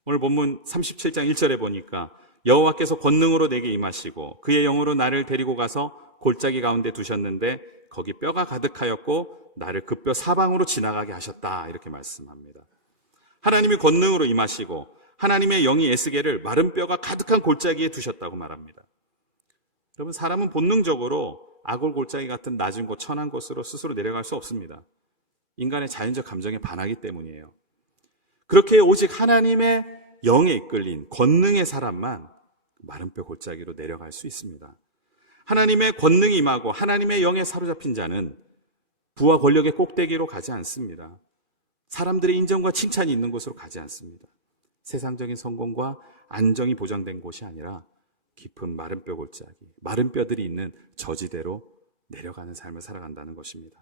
오늘 본문 37장 1절에 보니까 여호와께서 권능으로 내게 임하시고 그의 영으로 나를 데리고 가서 골짜기 가운데 두셨는데 거기 뼈가 가득하였고 나를 그 뼈 사방으로 지나가게 하셨다, 이렇게 말씀합니다. 하나님이 권능으로 임하시고 하나님의 영이 에스겔을 마른 뼈가 가득한 골짜기에 두셨다고 말합니다. 여러분, 사람은 본능적으로 아골 골짜기 같은 낮은 곳, 천한 곳으로 스스로 내려갈 수 없습니다. 인간의 자연적 감정에 반하기 때문이에요. 그렇게 오직 하나님의 영에 이끌린 권능의 사람만 마른 뼈 골짜기로 내려갈 수 있습니다. 하나님의 권능이 임하고 하나님의 영에 사로잡힌 자는 부와 권력의 꼭대기로 가지 않습니다. 사람들의 인정과 칭찬이 있는 곳으로 가지 않습니다. 세상적인 성공과 안정이 보장된 곳이 아니라 깊은 마른 뼈 골짜기, 마른 뼈들이 있는 저지대로 내려가는 삶을 살아간다는 것입니다.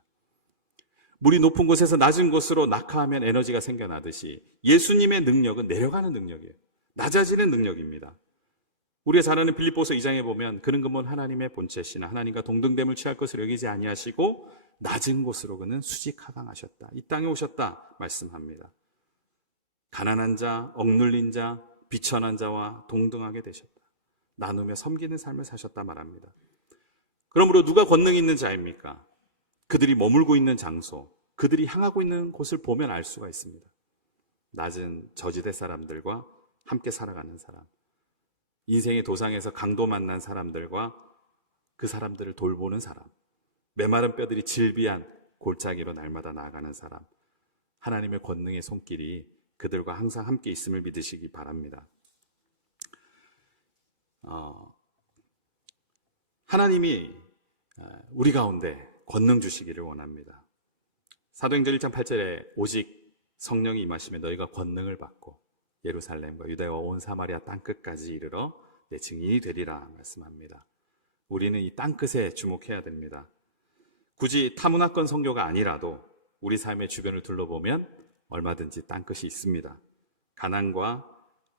물이 높은 곳에서 낮은 곳으로 낙하하면 에너지가 생겨나듯이 예수님의 능력은 내려가는 능력이에요. 낮아지는 능력입니다. 우리가 잘 아는 빌립보서 2장에 보면 그는 근본 하나님의 본체시나 하나님과 동등됨을 취할 것을 여기지 아니하시고 낮은 곳으로 그는 수직하강하셨다, 이 땅에 오셨다 말씀합니다. 가난한 자, 억눌린 자, 비천한 자와 동등하게 되셨다. 나누며 섬기는 삶을 사셨다 말합니다. 그러므로 누가 권능 있는 자입니까? 그들이 머물고 있는 장소, 그들이 향하고 있는 곳을 보면 알 수가 있습니다. 낮은 저지대 사람들과 함께 살아가는 사람, 인생의 도상에서 강도 만난 사람들과 그 사람들을 돌보는 사람, 메마른 뼈들이 질비한 골짜기로 날마다 나아가는 사람, 하나님의 권능의 손길이 그들과 항상 함께 있음을 믿으시기 바랍니다. 하나님이 우리 가운데 권능 주시기를 원합니다. 사도행전 1장 8절에 오직 성령이 임하시면 너희가 권능을 받고 예루살렘과 유다와 온 사마리아 땅끝까지 이르러 내 증인이 되리라 말씀합니다. 우리는 이 땅끝에 주목해야 됩니다. 굳이 타문화권 선교가 아니라도 우리 삶의 주변을 둘러보면 얼마든지 땅끝이 있습니다. 가난과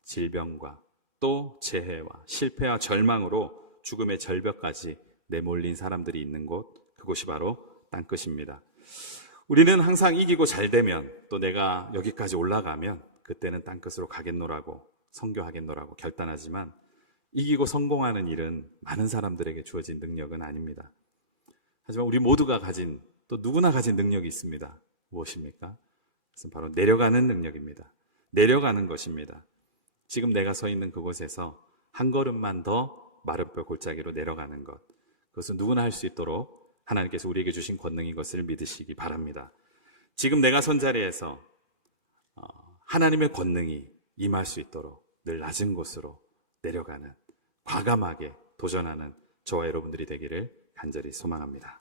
질병과 또 재해와 실패와 절망으로 죽음의 절벽까지 내몰린 사람들이 있는 곳, 그곳이 바로 땅끝입니다. 우리는 항상 이기고 잘 되면, 또 내가 여기까지 올라가면 그때는 땅끝으로 가겠노라고, 선교하겠노라고 결단하지만 이기고 성공하는 일은 많은 사람들에게 주어진 능력은 아닙니다. 하지만 우리 모두가 가진, 또 누구나 가진 능력이 있습니다. 무엇입니까? 그것은 바로 내려가는 능력입니다. 내려가는 것입니다. 지금 내가 서 있는 그곳에서 한 걸음만 더 마른 뼈 골짜기로 내려가는 것, 그것은 누구나 할 수 있도록 하나님께서 우리에게 주신 권능인 것을 믿으시기 바랍니다. 지금 내가 선 자리에서 하나님의 권능이 임할 수 있도록 늘 낮은 곳으로 내려가는, 과감하게 도전하는 저와 여러분들이 되기를 간절히 소망합니다.